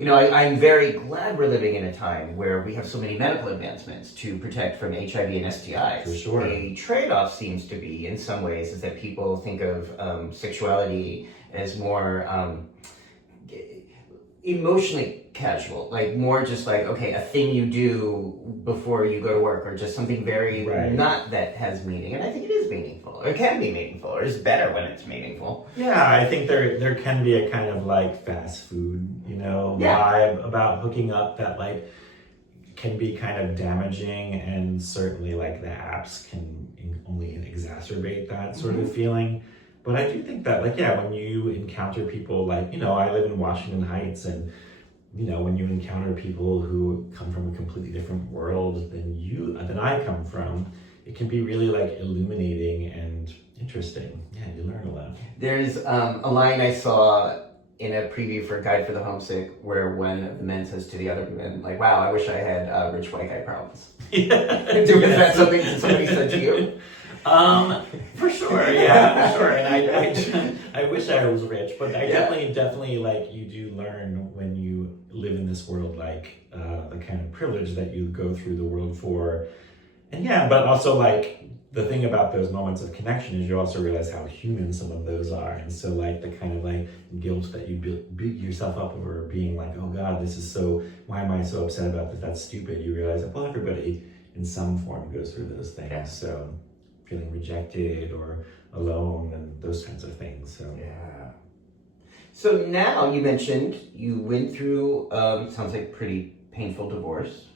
I'm very glad we're living in a time where we have so many medical advancements to protect from HIV and STIs. For sure. A trade-off seems to be, in some ways, is that people think of sexuality as more emotionally casual, like more just like, okay, a thing you do before you go to work, or just something very not that has meaning. And I think it is meaningful, or it can be meaningful, or it's better when it's meaningful. Yeah, I think there can be a kind of like fast food, vibe about hooking up that like can be kind of damaging, and certainly like the apps can only exacerbate that sort of feeling. But I do think that like, when you encounter people like, I live in Washington Heights, and when you encounter people who come from a completely different world than I come from, it can be really like illuminating and interesting. Yeah, you learn a lot. There's a line I saw in a preview for Guide for the Homesick where one of the men says to the other men, like, wow, I wish I had rich white guy problems. Is that something that somebody said to you? For sure, yeah, for sure. And I wish I was rich, but I definitely like, you do learn when you live in this world, like the kind of privilege that you go through the world for. And but also like the thing about those moments of connection is you also realize how human some of those are. And so like the kind of like guilt that you beat yourself up over being like, oh God, why am I so upset about this? That's stupid. You realize that, well, everybody in some form goes through those things. Yeah. So feeling rejected or alone and those kinds of things. So now you mentioned you went through, sounds like pretty painful divorce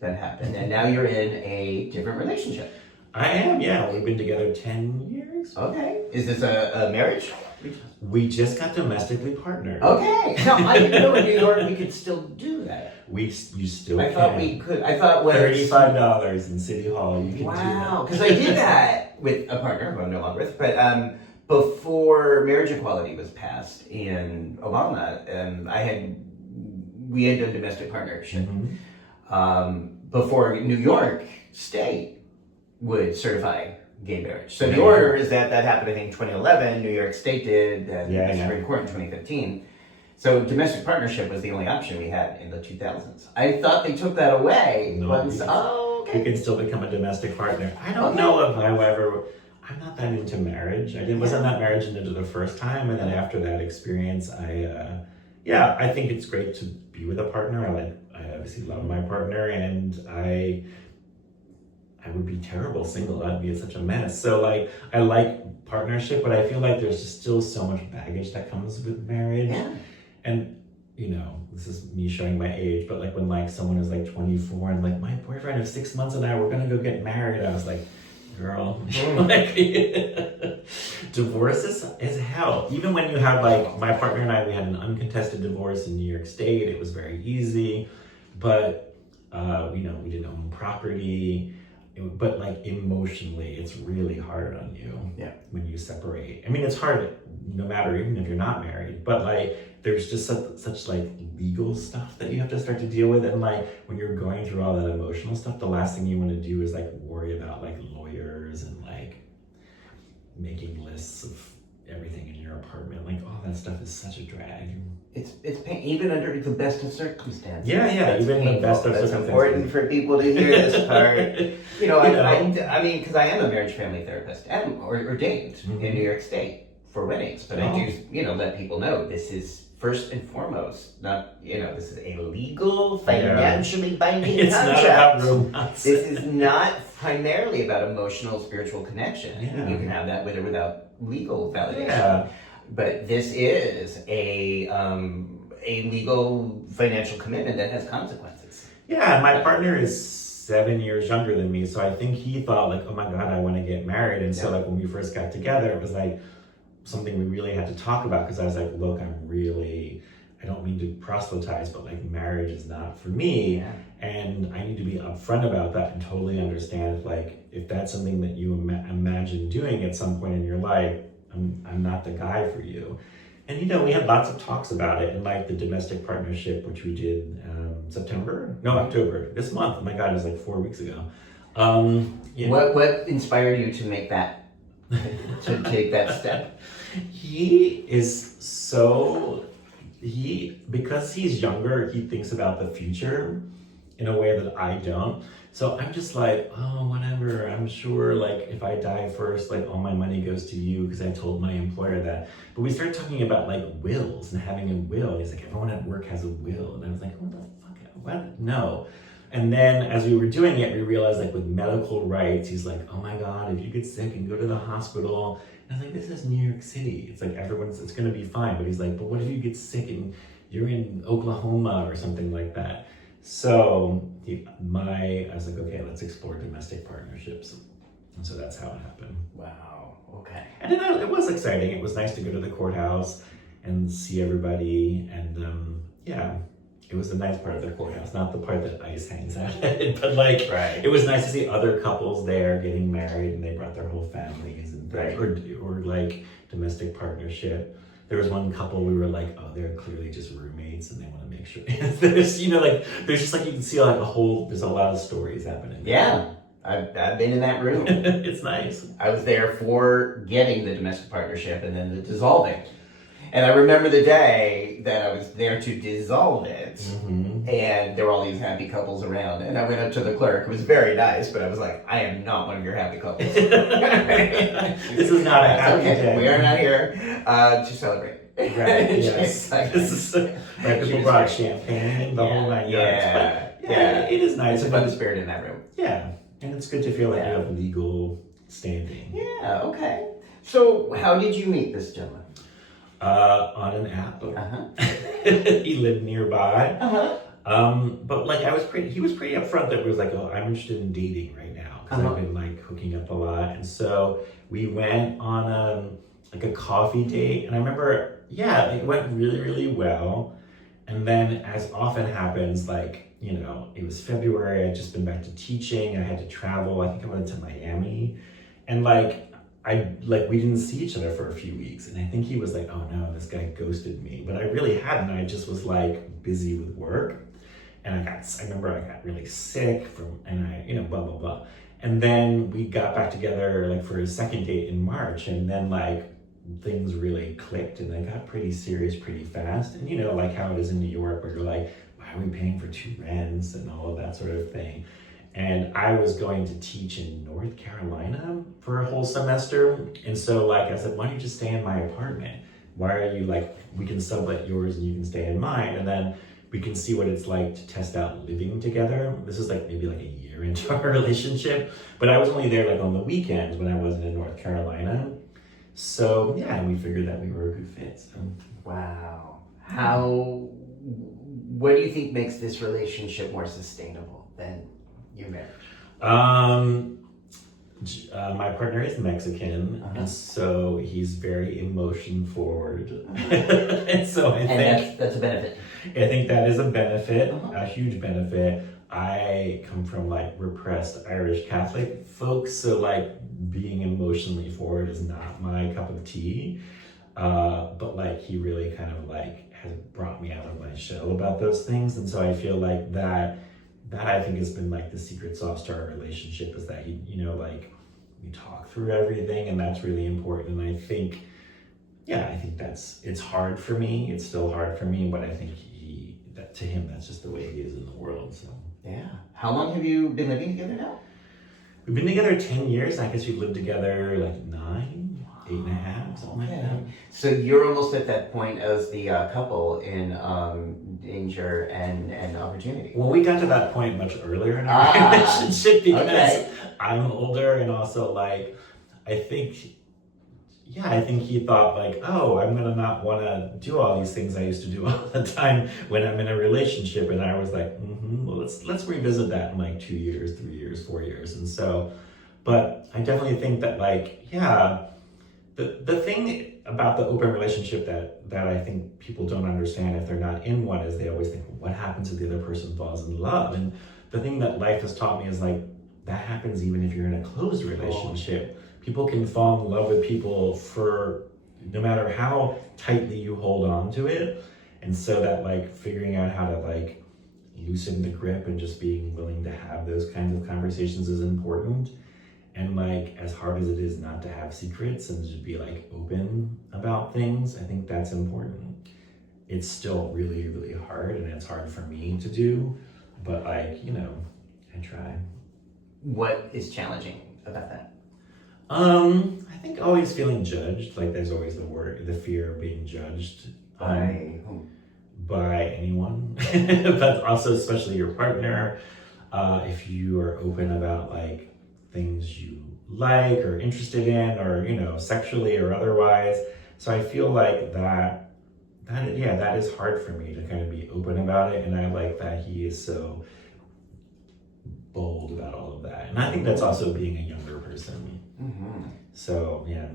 that happened, and now you're in a different relationship. I am, yeah. We've been together 10 years. Okay. Is this a marriage? We just got domestically partnered. Okay. No, I didn't know in New York we could still do that. You still can. I thought we could. I thought $35 in City Hall. You can do that. Wow. Because I did that with a partner who I'm no longer with, but before marriage equality was passed in Obama, we had done domestic partnership. Before New York State would certify gay marriage. So the order is that happened, I think, in 2011. New York State did, and the Supreme Court in 2015. So domestic partnership was the only option we had in the 2000s. I thought they took that away. You can still become a domestic partner. I don't know if I'm not that into marriage. I wasn't that marriage into the first time, and then after that experience, I think it's great to be with a partner. I obviously love my partner, and I would be terrible single. I'd be such a mess. So like, I like partnership, but I feel like there's just still so much baggage that comes with marriage. Yeah. And you know, this is me showing my age, but like when like someone is like 24 and like, my boyfriend of 6 months and I were gonna go get married, I was like, girl, like divorce is hell. Even when you have like, my partner and I, we had an uncontested divorce in New York State. It was very easy, but you know, we didn't own property. But like emotionally, it's really hard on you when you separate. I mean, it's hard no matter, even if you're not married, but like there's just such like legal stuff that you have to start to deal with. And like when you're going through all that emotional stuff, the last thing you want to do is like worry about like lawyers and like making lists of everything in your apartment. Like all that stuff is such a drag. It's pain, even under the best of circumstances. Yeah, That's even painful. the best of That's circumstances. important for people to hear this part. You know, I mean, because I am a marriage family therapist and ordained in New York State for weddings, but I do, you know, let people know this is first and foremost not, you know, this is a legal, financially binding it's contract. Not about romance. This is not primarily about emotional, spiritual connection. Yeah. You can have that with or without legal validation. Yeah. But this is a legal financial commitment that has consequences. Yeah, and my partner is 7 years younger than me, so I think he thought like, oh my God, I want to get married. And so like when we first got together, it was like something we really had to talk about, because I was like, look, I don't mean to proselytize, but like marriage is not for me. Yeah. And I need to be upfront about that and totally understand if that's something that you imagine doing at some point in your life, I'm not the guy for you. And you know, we had lots of talks about it, and like the domestic partnership, which we did October, this month. Oh my God, it was like 4 weeks ago. You know, What inspired you to make that, to take that step? Because he's younger, he thinks about the future in a way that I don't. So I'm just like, oh, whatever. I'm sure, like, if I die first, like, all my money goes to you, because I told my employer that. But we started talking about, like, wills and having a will. And he's like, everyone at work has a will. And I was like, what the fuck? What? No. And then as we were doing it, we realized, like, with medical rights, he's like, oh my God, if you get sick and go to the hospital. And I was like, this is New York City. It's like, it's going to be fine. But he's like, but what if you get sick and you're in Oklahoma or something like that? So I was like, okay, let's explore domestic partnerships. And so that's how it happened. Wow, okay. And then it was exciting. It was nice to go to the courthouse and see everybody. And it was a nice part of the courthouse, not the part that ICE hangs out at. But like, it was nice to see other couples there getting married, and they brought their whole families, and or like domestic partnership. There was one couple, we were like, oh, they're clearly just roommates and they want to make sure. There's, you know, like, there's just like, you can see like there's a lot of stories happening. Yeah, I've been in that room. It's nice. I was there for getting the domestic partnership and then the dissolving. And I remember the day that I was there to dissolve it, and there were all these happy couples around. And I went up to the clerk. It was very nice, but I was like, I am not one of your happy couples. This is not a happy day. We are not here to celebrate. Right, yes. People brought champagne, the whole nine yards. Yeah, it is nice. It's a fun spirit in that room. Yeah, and it's good to feel like you have legal standing. Yeah, okay. So how did you meet this gentleman? On an app. He lived nearby. But like he was pretty upfront that was like, oh, I'm interested in dating right now, because I've been like hooking up a lot. And so we went on like a coffee date, and I remember, it went really, really well. And then, as often happens, like, you know, it was February, I'd just been back to teaching, I had to travel, I think I went to Miami, and we didn't see each other for a few weeks, and I think he was like, oh no, this guy ghosted me, but I really hadn't. I just was like busy with work, and I remember I got really sick blah, blah, blah. And then we got back together like for a second date in March, and then like things really clicked, and they got pretty serious pretty fast. And you know, like how it is in New York, where you're like, why are we paying for 2 rents and all of that sort of thing. And I was going to teach in North Carolina for a whole semester. And so like, I said, why don't you just stay in my apartment? Why are you like, we can sublet yours and you can stay in mine. And then we can see what it's like to test out living together. This is like maybe like a year into our relationship, but I was only there like on the weekends when I wasn't in North Carolina. So yeah, and we figured that we were a good fit. So. Wow. What do you think makes this relationship more sustainable than your marriage? My partner is Mexican, and so he's very emotion forward. And so I think that's a benefit. I think that is a benefit, a huge benefit. I come from like repressed Irish Catholic folks, so like being emotionally forward is not my cup of tea. But like he really kind of like has brought me out of my shell about those things, and so I feel like that I think has been like the secret sauce to our relationship, is that he, like we talk through everything, and that's really important. And I think it's hard for me. It's still hard for me, but I think to him, that's just the way he is in the world. So yeah. How long have you been living together now? We've been together 10 years. I guess we've lived together like 9, 8.5, something like that. So you're almost at that point as the couple in danger and opportunity. Well, we got to that point much earlier in our relationship because I'm older, and also like I think he thought like, oh, I'm gonna not want to do all these things I used to do all the time when I'm in a relationship, and I was like, well, let's revisit that in like 2 years, 3 years, 4 years, and so, but I definitely think that like, the thing about the open relationship that I think people don't understand if they're not in one is they always think, well, what happens if the other person falls in love? And the thing that life has taught me is like, that happens even if you're in a closed relationship. People can fall in love with people for no matter how tightly you hold on to it. And so that like figuring out how to like loosen the grip and just being willing to have those kinds of conversations is important. And like, as hard as it is not to have secrets and to be like open about things, I think that's important. It's still really, really hard, and it's hard for me to do, but like, I try. What is challenging about that? I think always feeling judged. Like there's always the fear of being judged. By whom? By anyone, but also especially your partner. If you are open about like things you like or interested in, or sexually or otherwise. So I feel like that is hard for me to kind of be open about it, and I like that he is so bold about all of that. And I think that's also being a younger person. So yeah.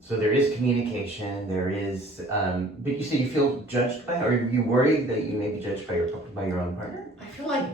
So there is communication, there is, but you say you feel judged by, or are you worried that you may be judged by your own partner? I feel like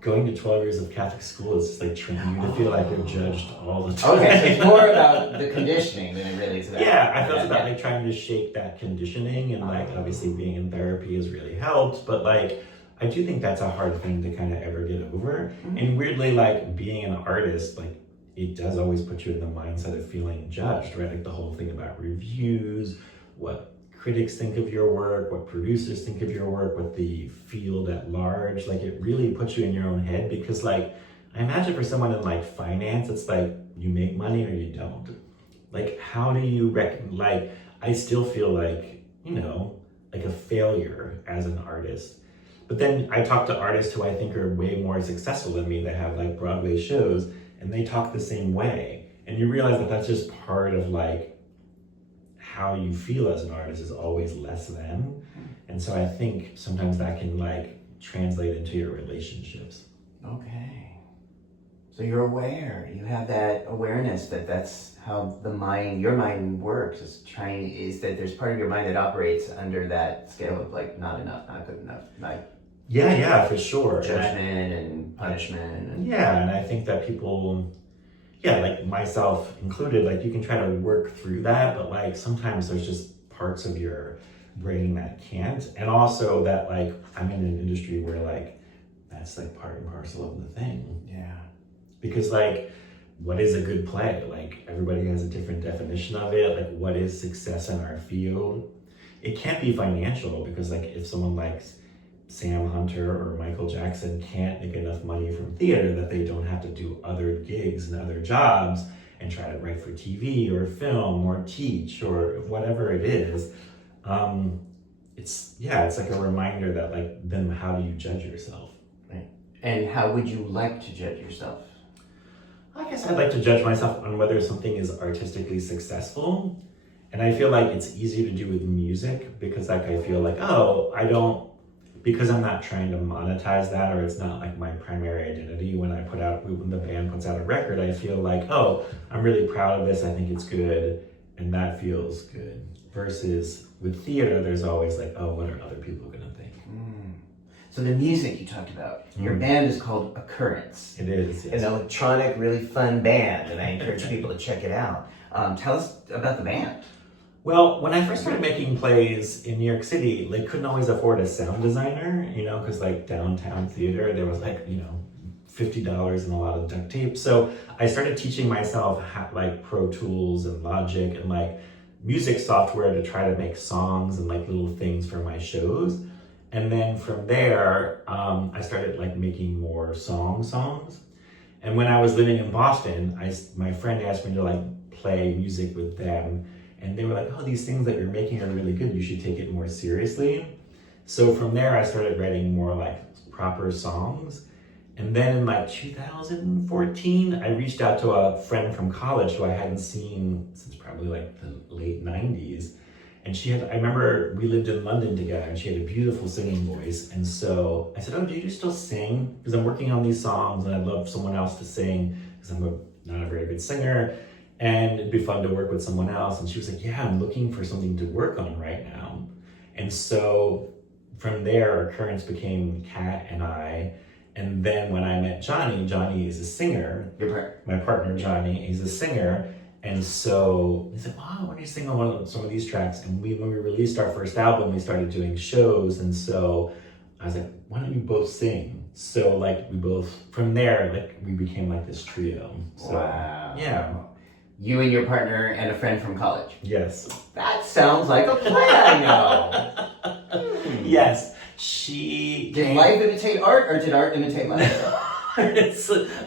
going to 12 years of Catholic school is just like training you to feel like you're judged all the time. Okay, so it's more about the conditioning than it really is that. Yeah, I feel it's about like trying to shake that conditioning, and like obviously being in therapy has really helped, but like I do think that's a hard thing to kind of ever get over. And weirdly, like being an artist, like it does always put you in the mindset of feeling judged, right? Like the whole thing about reviews, what critics think of your work, what producers think of your work, what the field at large, like it really puts you in your own head, because like I imagine for someone in like finance, it's like you make money or you don't. Like how do you like I still feel like, like a failure as an artist. But then I talk to artists who I think are way more successful than me that have like Broadway shows, and they talk the same way. And you realize that that's just part of like how you feel as an artist is always less than. And so I think sometimes that can like translate into your relationships. Okay. So you're aware, you have that awareness that that's how your mind works, is that there's part of your mind that operates under that scale of like not enough, not good enough, like yeah, for sure. Judgment and punishment. And I think that people, like myself included, like you can try to work through that, but like sometimes there's just parts of your brain that can't. And also that like I'm in an industry where like that's like part and parcel of the thing. Yeah. Because like, what is a good play? Like everybody has a different definition of it. Like what is success in our field? It can't be financial, because like if someone likes Sam Hunter or Michael Jackson can't make enough money from theater that they don't have to do other gigs and other jobs and try to write for TV or film or teach or whatever it is. it's like a reminder that like, then how do you judge yourself? Right. And how would you like to judge yourself? I guess I'd like to judge myself on whether something is artistically successful. And I feel like it's easy to do with music because like I feel like, because I'm not trying to monetize that, or it's not like my primary identity. When the band puts out a record, I feel like, I'm really proud of this. I think it's good. And that feels good. Versus with theater, there's always like, what are other people going to think? So the music you talked about, your band is called Occurrence. It is, yes. An electronic, really fun band, and I encourage people to check it out. Tell us about the band. Well, when I first started making plays in New York City, they couldn't always afford a sound designer, because like downtown theater, there was like, $50 and a lot of duct tape. So I started teaching myself like Pro Tools and Logic and like music software to try to make songs and like little things for my shows. And then from there, I started like making more songs. And when I was living in Boston, my friend asked me to like play music with them. And they were like, these things that you're making are really good. You should take it more seriously. So from there, I started writing more like proper songs. And then in like 2014, I reached out to a friend from college who I hadn't seen since probably like the late 90s. And I remember we lived in London together and she had a beautiful singing voice. And so I said, do you still sing? Because I'm working on these songs and I'd love someone else to sing because I'm not a very good singer. And it'd be fun to work with someone else. And she was like, I'm looking for something to work on right now. And so from there, Occurrence became Kat and I. And then when I met Johnny is a singer. My partner, Johnny, he's a singer. And so he said, why don't you sing on some of these tracks? And when we released our first album, we started doing shows. And so I was like, why don't you both sing? So like from there, like we became like this trio. So, wow. Yeah. You and your partner and a friend from college. Yes. That sounds like a play I know. Yes. Did life imitate art or did art imitate life?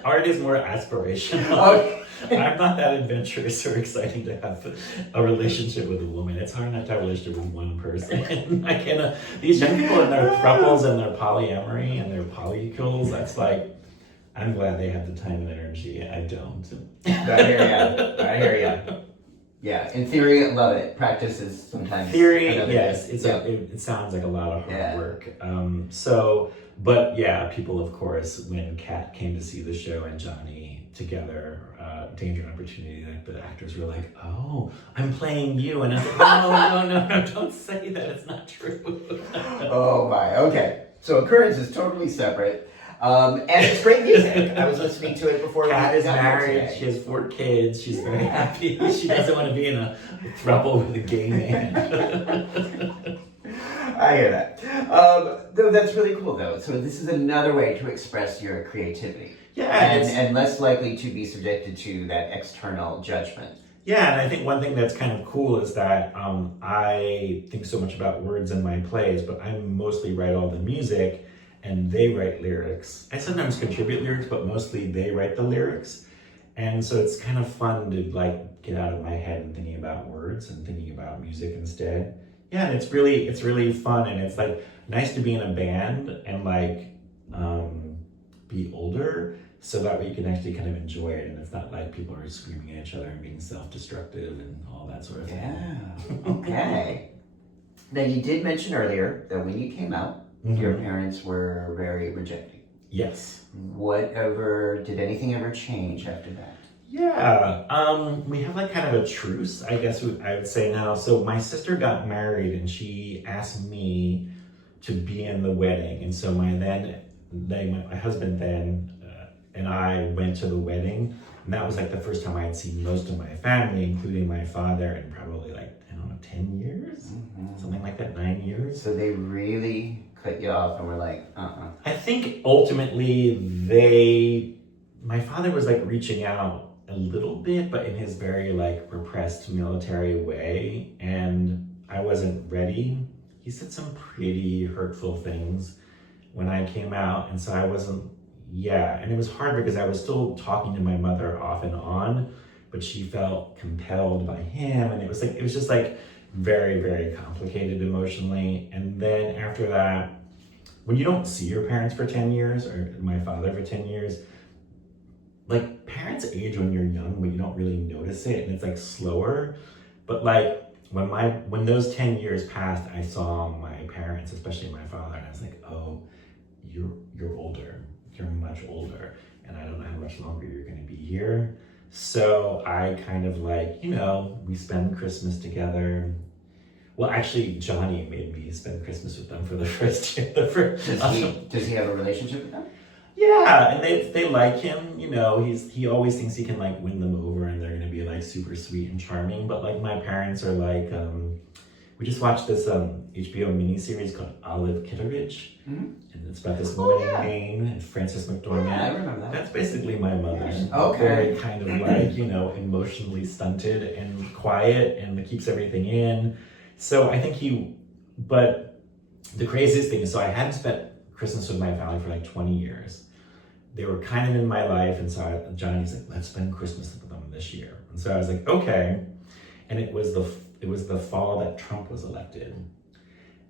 Art is more aspirational. Okay. I'm not that adventurous or exciting to have a relationship with a woman. It's hard enough to have a relationship with one person. I can't. These young people and their thruples and their polyamory and their polycules, that's like, I'm glad they have the time and energy. I don't. I hear ya. Yeah, in theory, I love it. Practice is sometimes yes. It sounds like a lot of hard work. But yeah, people, of course, when Kat came to see the show and Johnny together, Danger and Opportunity, like the actors were like, I'm playing you. And I was like, no, don't say that. It's not true. Oh my, okay. So Occurrence is totally separate. And it's great music. I was listening to it before. Kat is married. She has 4 kids. She's very happy. She doesn't want to be in a throuple with a gay man. I hear that. That's really cool, though. So this is another way to express your creativity. Yeah, and less likely to be subjected to that external judgment. Yeah, and I think one thing that's kind of cool is that I think so much about words in my plays, but I mostly write all the music. And they write lyrics. I sometimes contribute lyrics, but mostly they write the lyrics. And so it's kind of fun to like get out of my head and thinking about words and thinking about music instead. Yeah, and it's really fun, and it's like nice to be in a band and like be older, so that way you can actually kind of enjoy it, and it's not like people are screaming at each other and being self-destructive and all that sort of thing. Yeah. Okay. Now you did mention earlier that when you came out, your parents were very rejecting. Yes. Did anything ever change after that? Yeah, we have like kind of a truce, I guess I would say now. So my sister got married and she asked me to be in the wedding. And so my husband then and I went to the wedding. And that was like the first time I had seen most of my family, including my father, in probably like, 10 years? Something like that, 9 years. So they really cut you off and were like, I think ultimately my father was like reaching out a little bit, but in his very like repressed military way, and I wasn't ready. He said some pretty hurtful things when I came out, and so I wasn't, and it was hard because I was still talking to my mother off and on, but she felt compelled by him, and it was just like, very, very complicated emotionally. And then after that, when you don't see your parents for 10 years, or my father for 10 years, like parents age when you're young, but you don't really notice it, and it's like slower. But like when those 10 years passed, I saw my parents, especially my father, and I was like, oh, you're older. You're much older, and I don't know how much longer you're going to be here. So I kind of like, we spend Christmas together. Well, actually, Johnny made me spend Christmas with them for the first year. Does he have a relationship with them? Yeah, and they like him. He always thinks he can like win them over, and they're gonna be like super sweet and charming. But like my parents are like, we just watched this HBO miniseries called Olive Kitteridge, and it's about this woman in Maine, and Frances McDormand. Yeah, I remember that. That's basically my mother. Okay. Very kind of like emotionally stunted and quiet, and keeps everything in. So I think but the craziest thing is, so I hadn't spent Christmas with my family for like 20 years. They were kind of in my life, and so Johnny's like, let's spend Christmas with them this year. And so I was like, okay. And it was the fall that Trump was elected.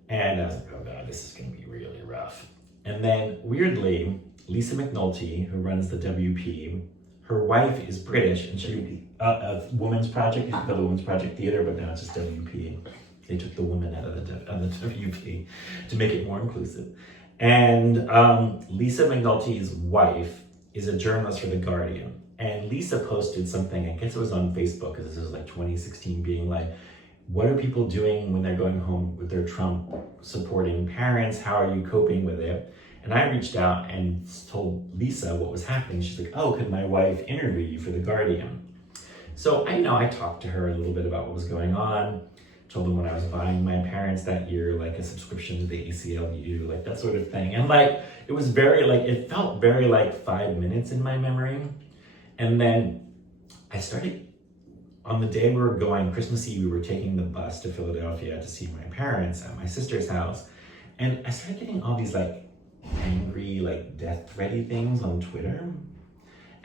And I was like, oh God, this is gonna be really rough. And then weirdly, Lisa McNulty, who runs the WP, her wife is British, and she a Women's Project, used to be the Women's Project Theater, but now it's just WP. They took the women out of the WP to make it more inclusive. And Lisa McNulty's wife is a journalist for The Guardian. And Lisa posted something, I guess it was on Facebook, because this was like 2016, being like, what are people doing when they're going home with their Trump supporting parents? How are you coping with it? And I reached out and told Lisa what was happening. She's like, oh, could my wife interview you for The Guardian? So I talked to her a little bit about what was going on. Told them when I was buying my parents that year, like a subscription to the ACLU, like that sort of thing. And like, it was very like, it felt very like 5 minutes in my memory. And then I started, on the day we were going, Christmas Eve, we were taking the bus to Philadelphia to see my parents at my sister's house. And I started getting all these like angry, like death thready things on Twitter.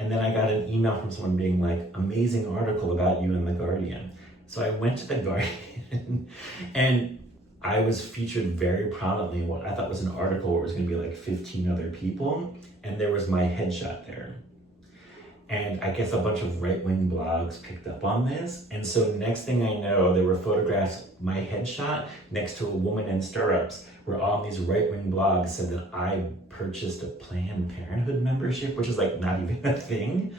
And then I got an email from someone being like, amazing article about you in The Guardian. So I went to The Guardian and I was featured very prominently in what I thought was an article where it was going to be like 15 other people, and there was my headshot there. And I guess a bunch of right-wing blogs picked up on this. And so next thing I know, there were photographs, my headshot next to a woman in stirrups, where all these right-wing blogs said that I purchased a Planned Parenthood membership, which is like not even a thing,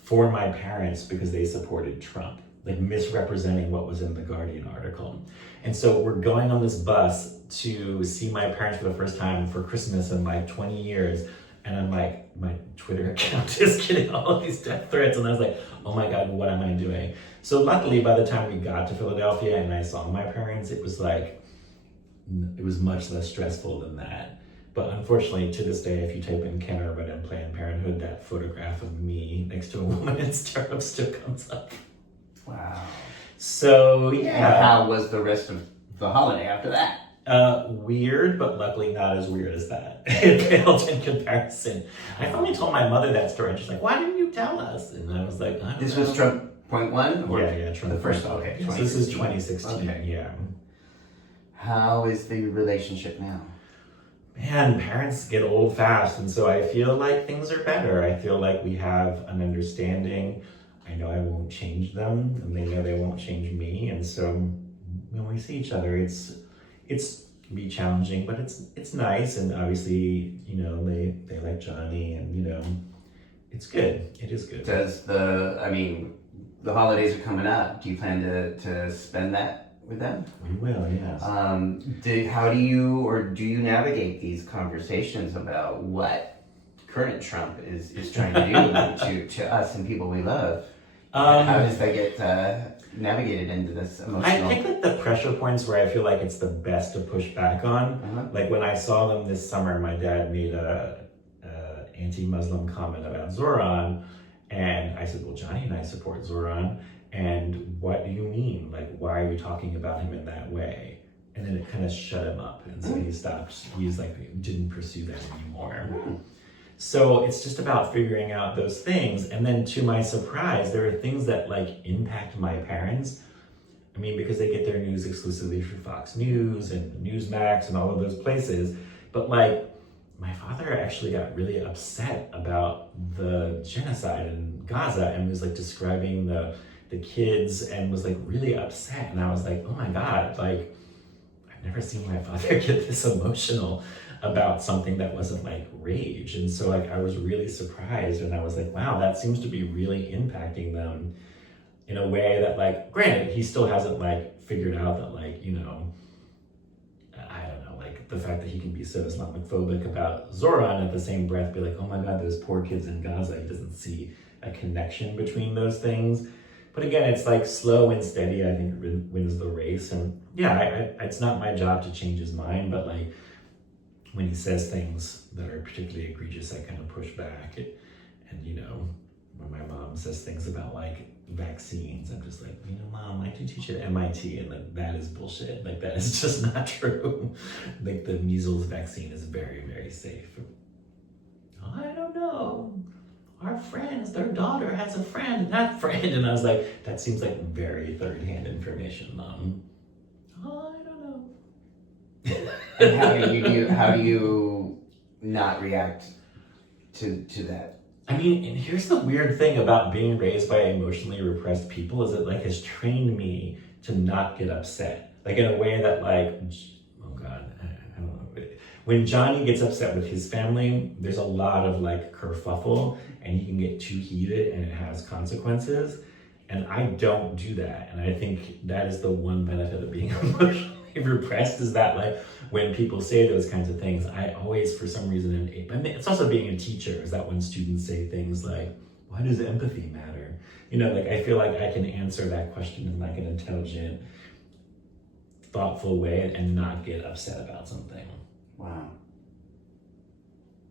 for my parents because they supported Trump, like misrepresenting what was in the Guardian article. And so we're going on this bus to see my parents for the first time for Christmas in like 20 years. And I'm like, my Twitter account is getting all of these death threats. And I was like, oh my God, what am I doing? So luckily, by the time we got to Philadelphia and I saw my parents, it was much less stressful than that. But unfortunately, to this day, if you type in Ken Urban and Planned Parenthood, that photograph of me next to a woman in stirrups still comes up. Wow. So, yeah. And how was the rest of the holiday after that? Weird, but luckily not as weird as that. It paled in comparison. I finally told my mother that story, and she's like, why didn't you tell us? And I was like, I don't know. This was Trump point one? Or Yeah, Trump. The first, okay. So this is 2016, okay. Yeah. How is the relationship now? Man, parents get old fast, and so I feel like things are better. I feel like we have an understanding. I know I won't change them, and they know they won't change me. And so when we see each other, it's can be challenging, but it's nice. And obviously, they like Johnny, and it's good. It is good. The holidays are coming up. Do you plan to spend that with them? We will, yes. How do you navigate these conversations about what current Trump is trying to do to us and people we love? How does that get navigated into this emotional? I think that the pressure points where I feel like it's the best to push back on, like when I saw them this summer, my dad made a anti-Muslim comment about Zoran, and I said, well, Johnny and I support Zoran, and what do you mean? Like, why are you talking about him in that way? And then it kind of shut him up, and so he stopped. Didn't pursue that anymore. So it's just about figuring out those things. And then to my surprise, there are things that like impact my parents I mean, because they get their news exclusively from Fox News and Newsmax and all of those places. But like, my father actually got really upset about the genocide in Gaza and was like describing the kids and was like really upset. And I was like, oh my God, like, I've never seen my father get this emotional about something that wasn't like rage. And so like, I was really surprised, and I was like, wow, that seems to be really impacting them in a way that, like, granted, he still hasn't like figured out that, like, you know, I don't know, like the fact that he can be so Islamophobic about Zoran at the same breath be like, oh my God, those poor kids in Gaza. He doesn't see a connection between those things. But again, it's like slow and steady, I think, wins the race. And yeah, it's not my job to change his mind, but like when he says things that are particularly egregious, I kind of push back. And you know, when my mom says things about like vaccines, I'm just like, you know, Mom, I do teach at MIT, and like that is bullshit. Like that is just not true. Like the measles vaccine is very, very safe. I don't know. Our friends, their daughter has a friend, and that friend, and I was like, that seems like very third-hand information, Mom. Oh, I don't know. And how do you not react to that? I mean, and here's the weird thing about being raised by emotionally repressed people is it like has trained me to not get upset. Like in a way that like, oh God, I don't know. When Johnny gets upset with his family, there's a lot of like kerfuffle, and he can get too heated and it has consequences. And I don't do that. And I think that is the one benefit of being emotionally repressed, is that like when people say those kinds of things, I always, for some reason, it's also being a teacher, is that when students say things like, why does empathy matter? You know, like I feel like I can answer that question in like an intelligent, thoughtful way and not get upset about something. Wow.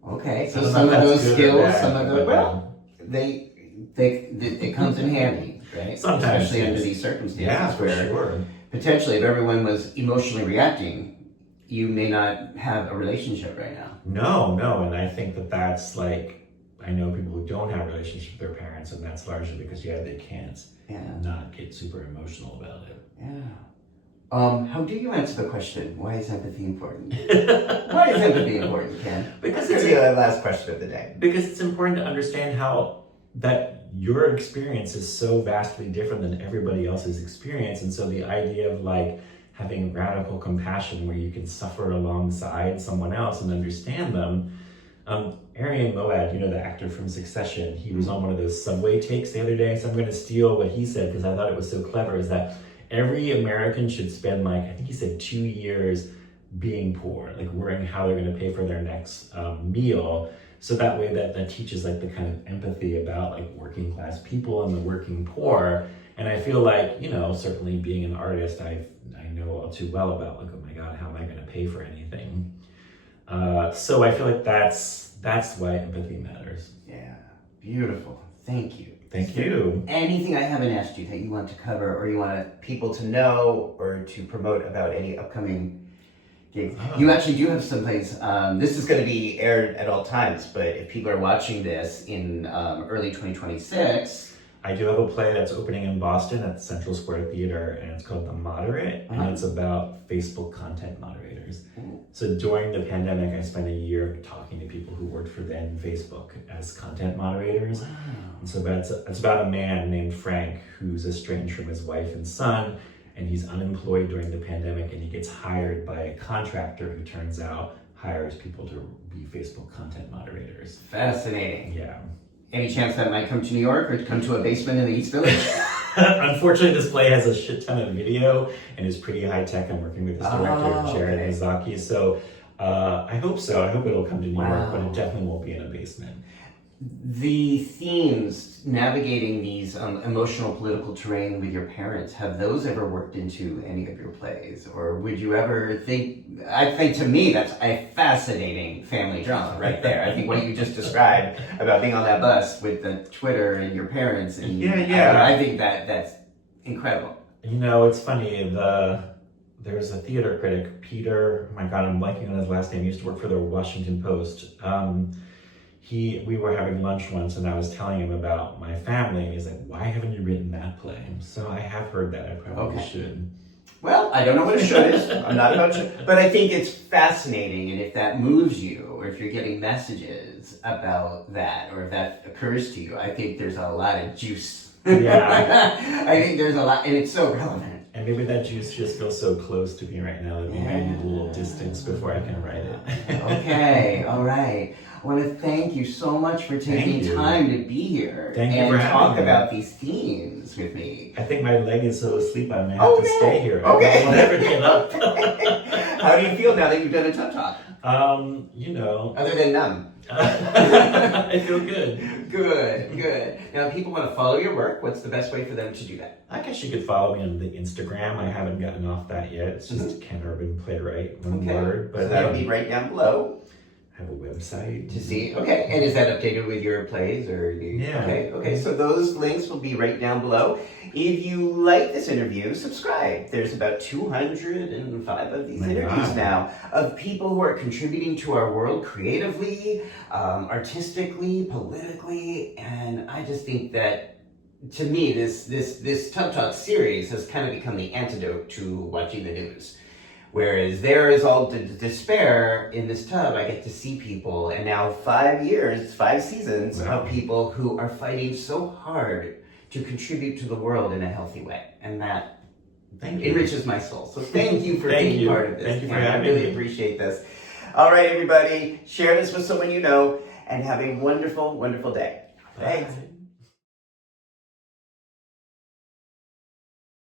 Okay, so some of those skills, some of those, well, it comes in handy, right? Sometimes, especially under these circumstances where potentially if everyone was emotionally reacting, you may not have a relationship right now. No, and I think that's like, I know people who don't have relationships with their parents, and that's largely because they can't not get super emotional about it. Yeah. How do you answer the question, why is empathy important? Why is empathy important, Ken? Because it's the last question of the day. Because it's important to understand how that your experience is so vastly different than everybody else's experience. And so the idea of like having radical compassion where you can suffer alongside someone else and understand them. Arian Moad, you know, the actor from Succession, he was on one of those subway takes the other day. So I'm going to steal what he said because I thought it was so clever, is that every American should spend like, I think he said 2 years being poor, like worrying how they're going to pay for their next meal. So that way that teaches like the kind of empathy about like working class people and the working poor. And I feel like, you know, certainly being an artist, I know all too well about like, oh my God, how am I going to pay for anything? So I feel like that's why empathy matters. Yeah, beautiful. Thank you. Thank you. Anything I haven't asked you that you want to cover or you want people to know or to promote about any upcoming gigs? Oh. You actually do have someplace, this is going to be aired at all times, but if people are watching this in early 2026... I do have a play that's opening in Boston at the Central Square Theater, and it's called The Moderate, and it's about Facebook content moderators. So during the pandemic, I spent a year talking to people who worked for then Facebook as content moderators. Wow. And so it's about a man named Frank who's estranged from his wife and son, and he's unemployed during the pandemic, and he gets hired by a contractor who turns out hires people to be Facebook content moderators. Fascinating. Yeah. Any chance that might come to New York or to come to a basement in the East Village? Unfortunately, this play has a shit ton of video and is pretty high tech. I'm working with this director, Jared Mizaki. So I hope so. I hope it'll come to New York, but it definitely won't be in a basement. The themes navigating these emotional political terrain with your parents, have those ever worked into any of your plays? Or would you ever think, I think to me that's a fascinating family drama right there. I think what you just described about being on that bus with the Twitter and your parents. And I think that's incredible. You know, it's funny, there's a theater critic, Peter, oh my God, I'm blanking on his last name, he used to work for the Washington Post. we were having lunch once, and I was telling him about my family, and he's like, "Why haven't you written that play?" So I have heard that. I probably should. Well, I don't know what a should is. I'm not about to, but I think it's fascinating, and if that moves you, or if you're getting messages about that, or if that occurs to you, I think there's a lot of juice. Yeah. I think there's a lot, and it's so relevant. And maybe that juice just feels so close to me right now that maybe I need a little distance before I can write it. Okay, all right. I want to thank you so much for taking time to be here and talk about these themes with me. I think my leg is so asleep I may have to stay here. Okay. I won't ever get up. How do you feel now that you've done a TED Talk? Other than numb. I feel good. Good. Now, if people want to follow your work, what's the best way for them to do that? I guess you could follow me on the Instagram. I haven't gotten off that yet. It's just Ken Urban Playwright, one word. But so that'll be right down below. I have a website To see. Okay, and is that updated with your plays or? Yeah. Okay. So those links will be right down below. If you like this interview, subscribe. There's about 205 of these interviews now of people who are contributing to our world creatively, artistically, politically, and I just think that, to me, this TED Talk series has kind of become the antidote to watching the news. Whereas there is all despair in this tub, I get to see people, and now 5 years, 5 seasons of people who are fighting so hard to contribute to the world in a healthy way. And that enriches my soul. So thank you for being part of this. Thank you for having me. I really appreciate this. All right, everybody, share this with someone you know, and have a wonderful, wonderful day. Thanks. Bye.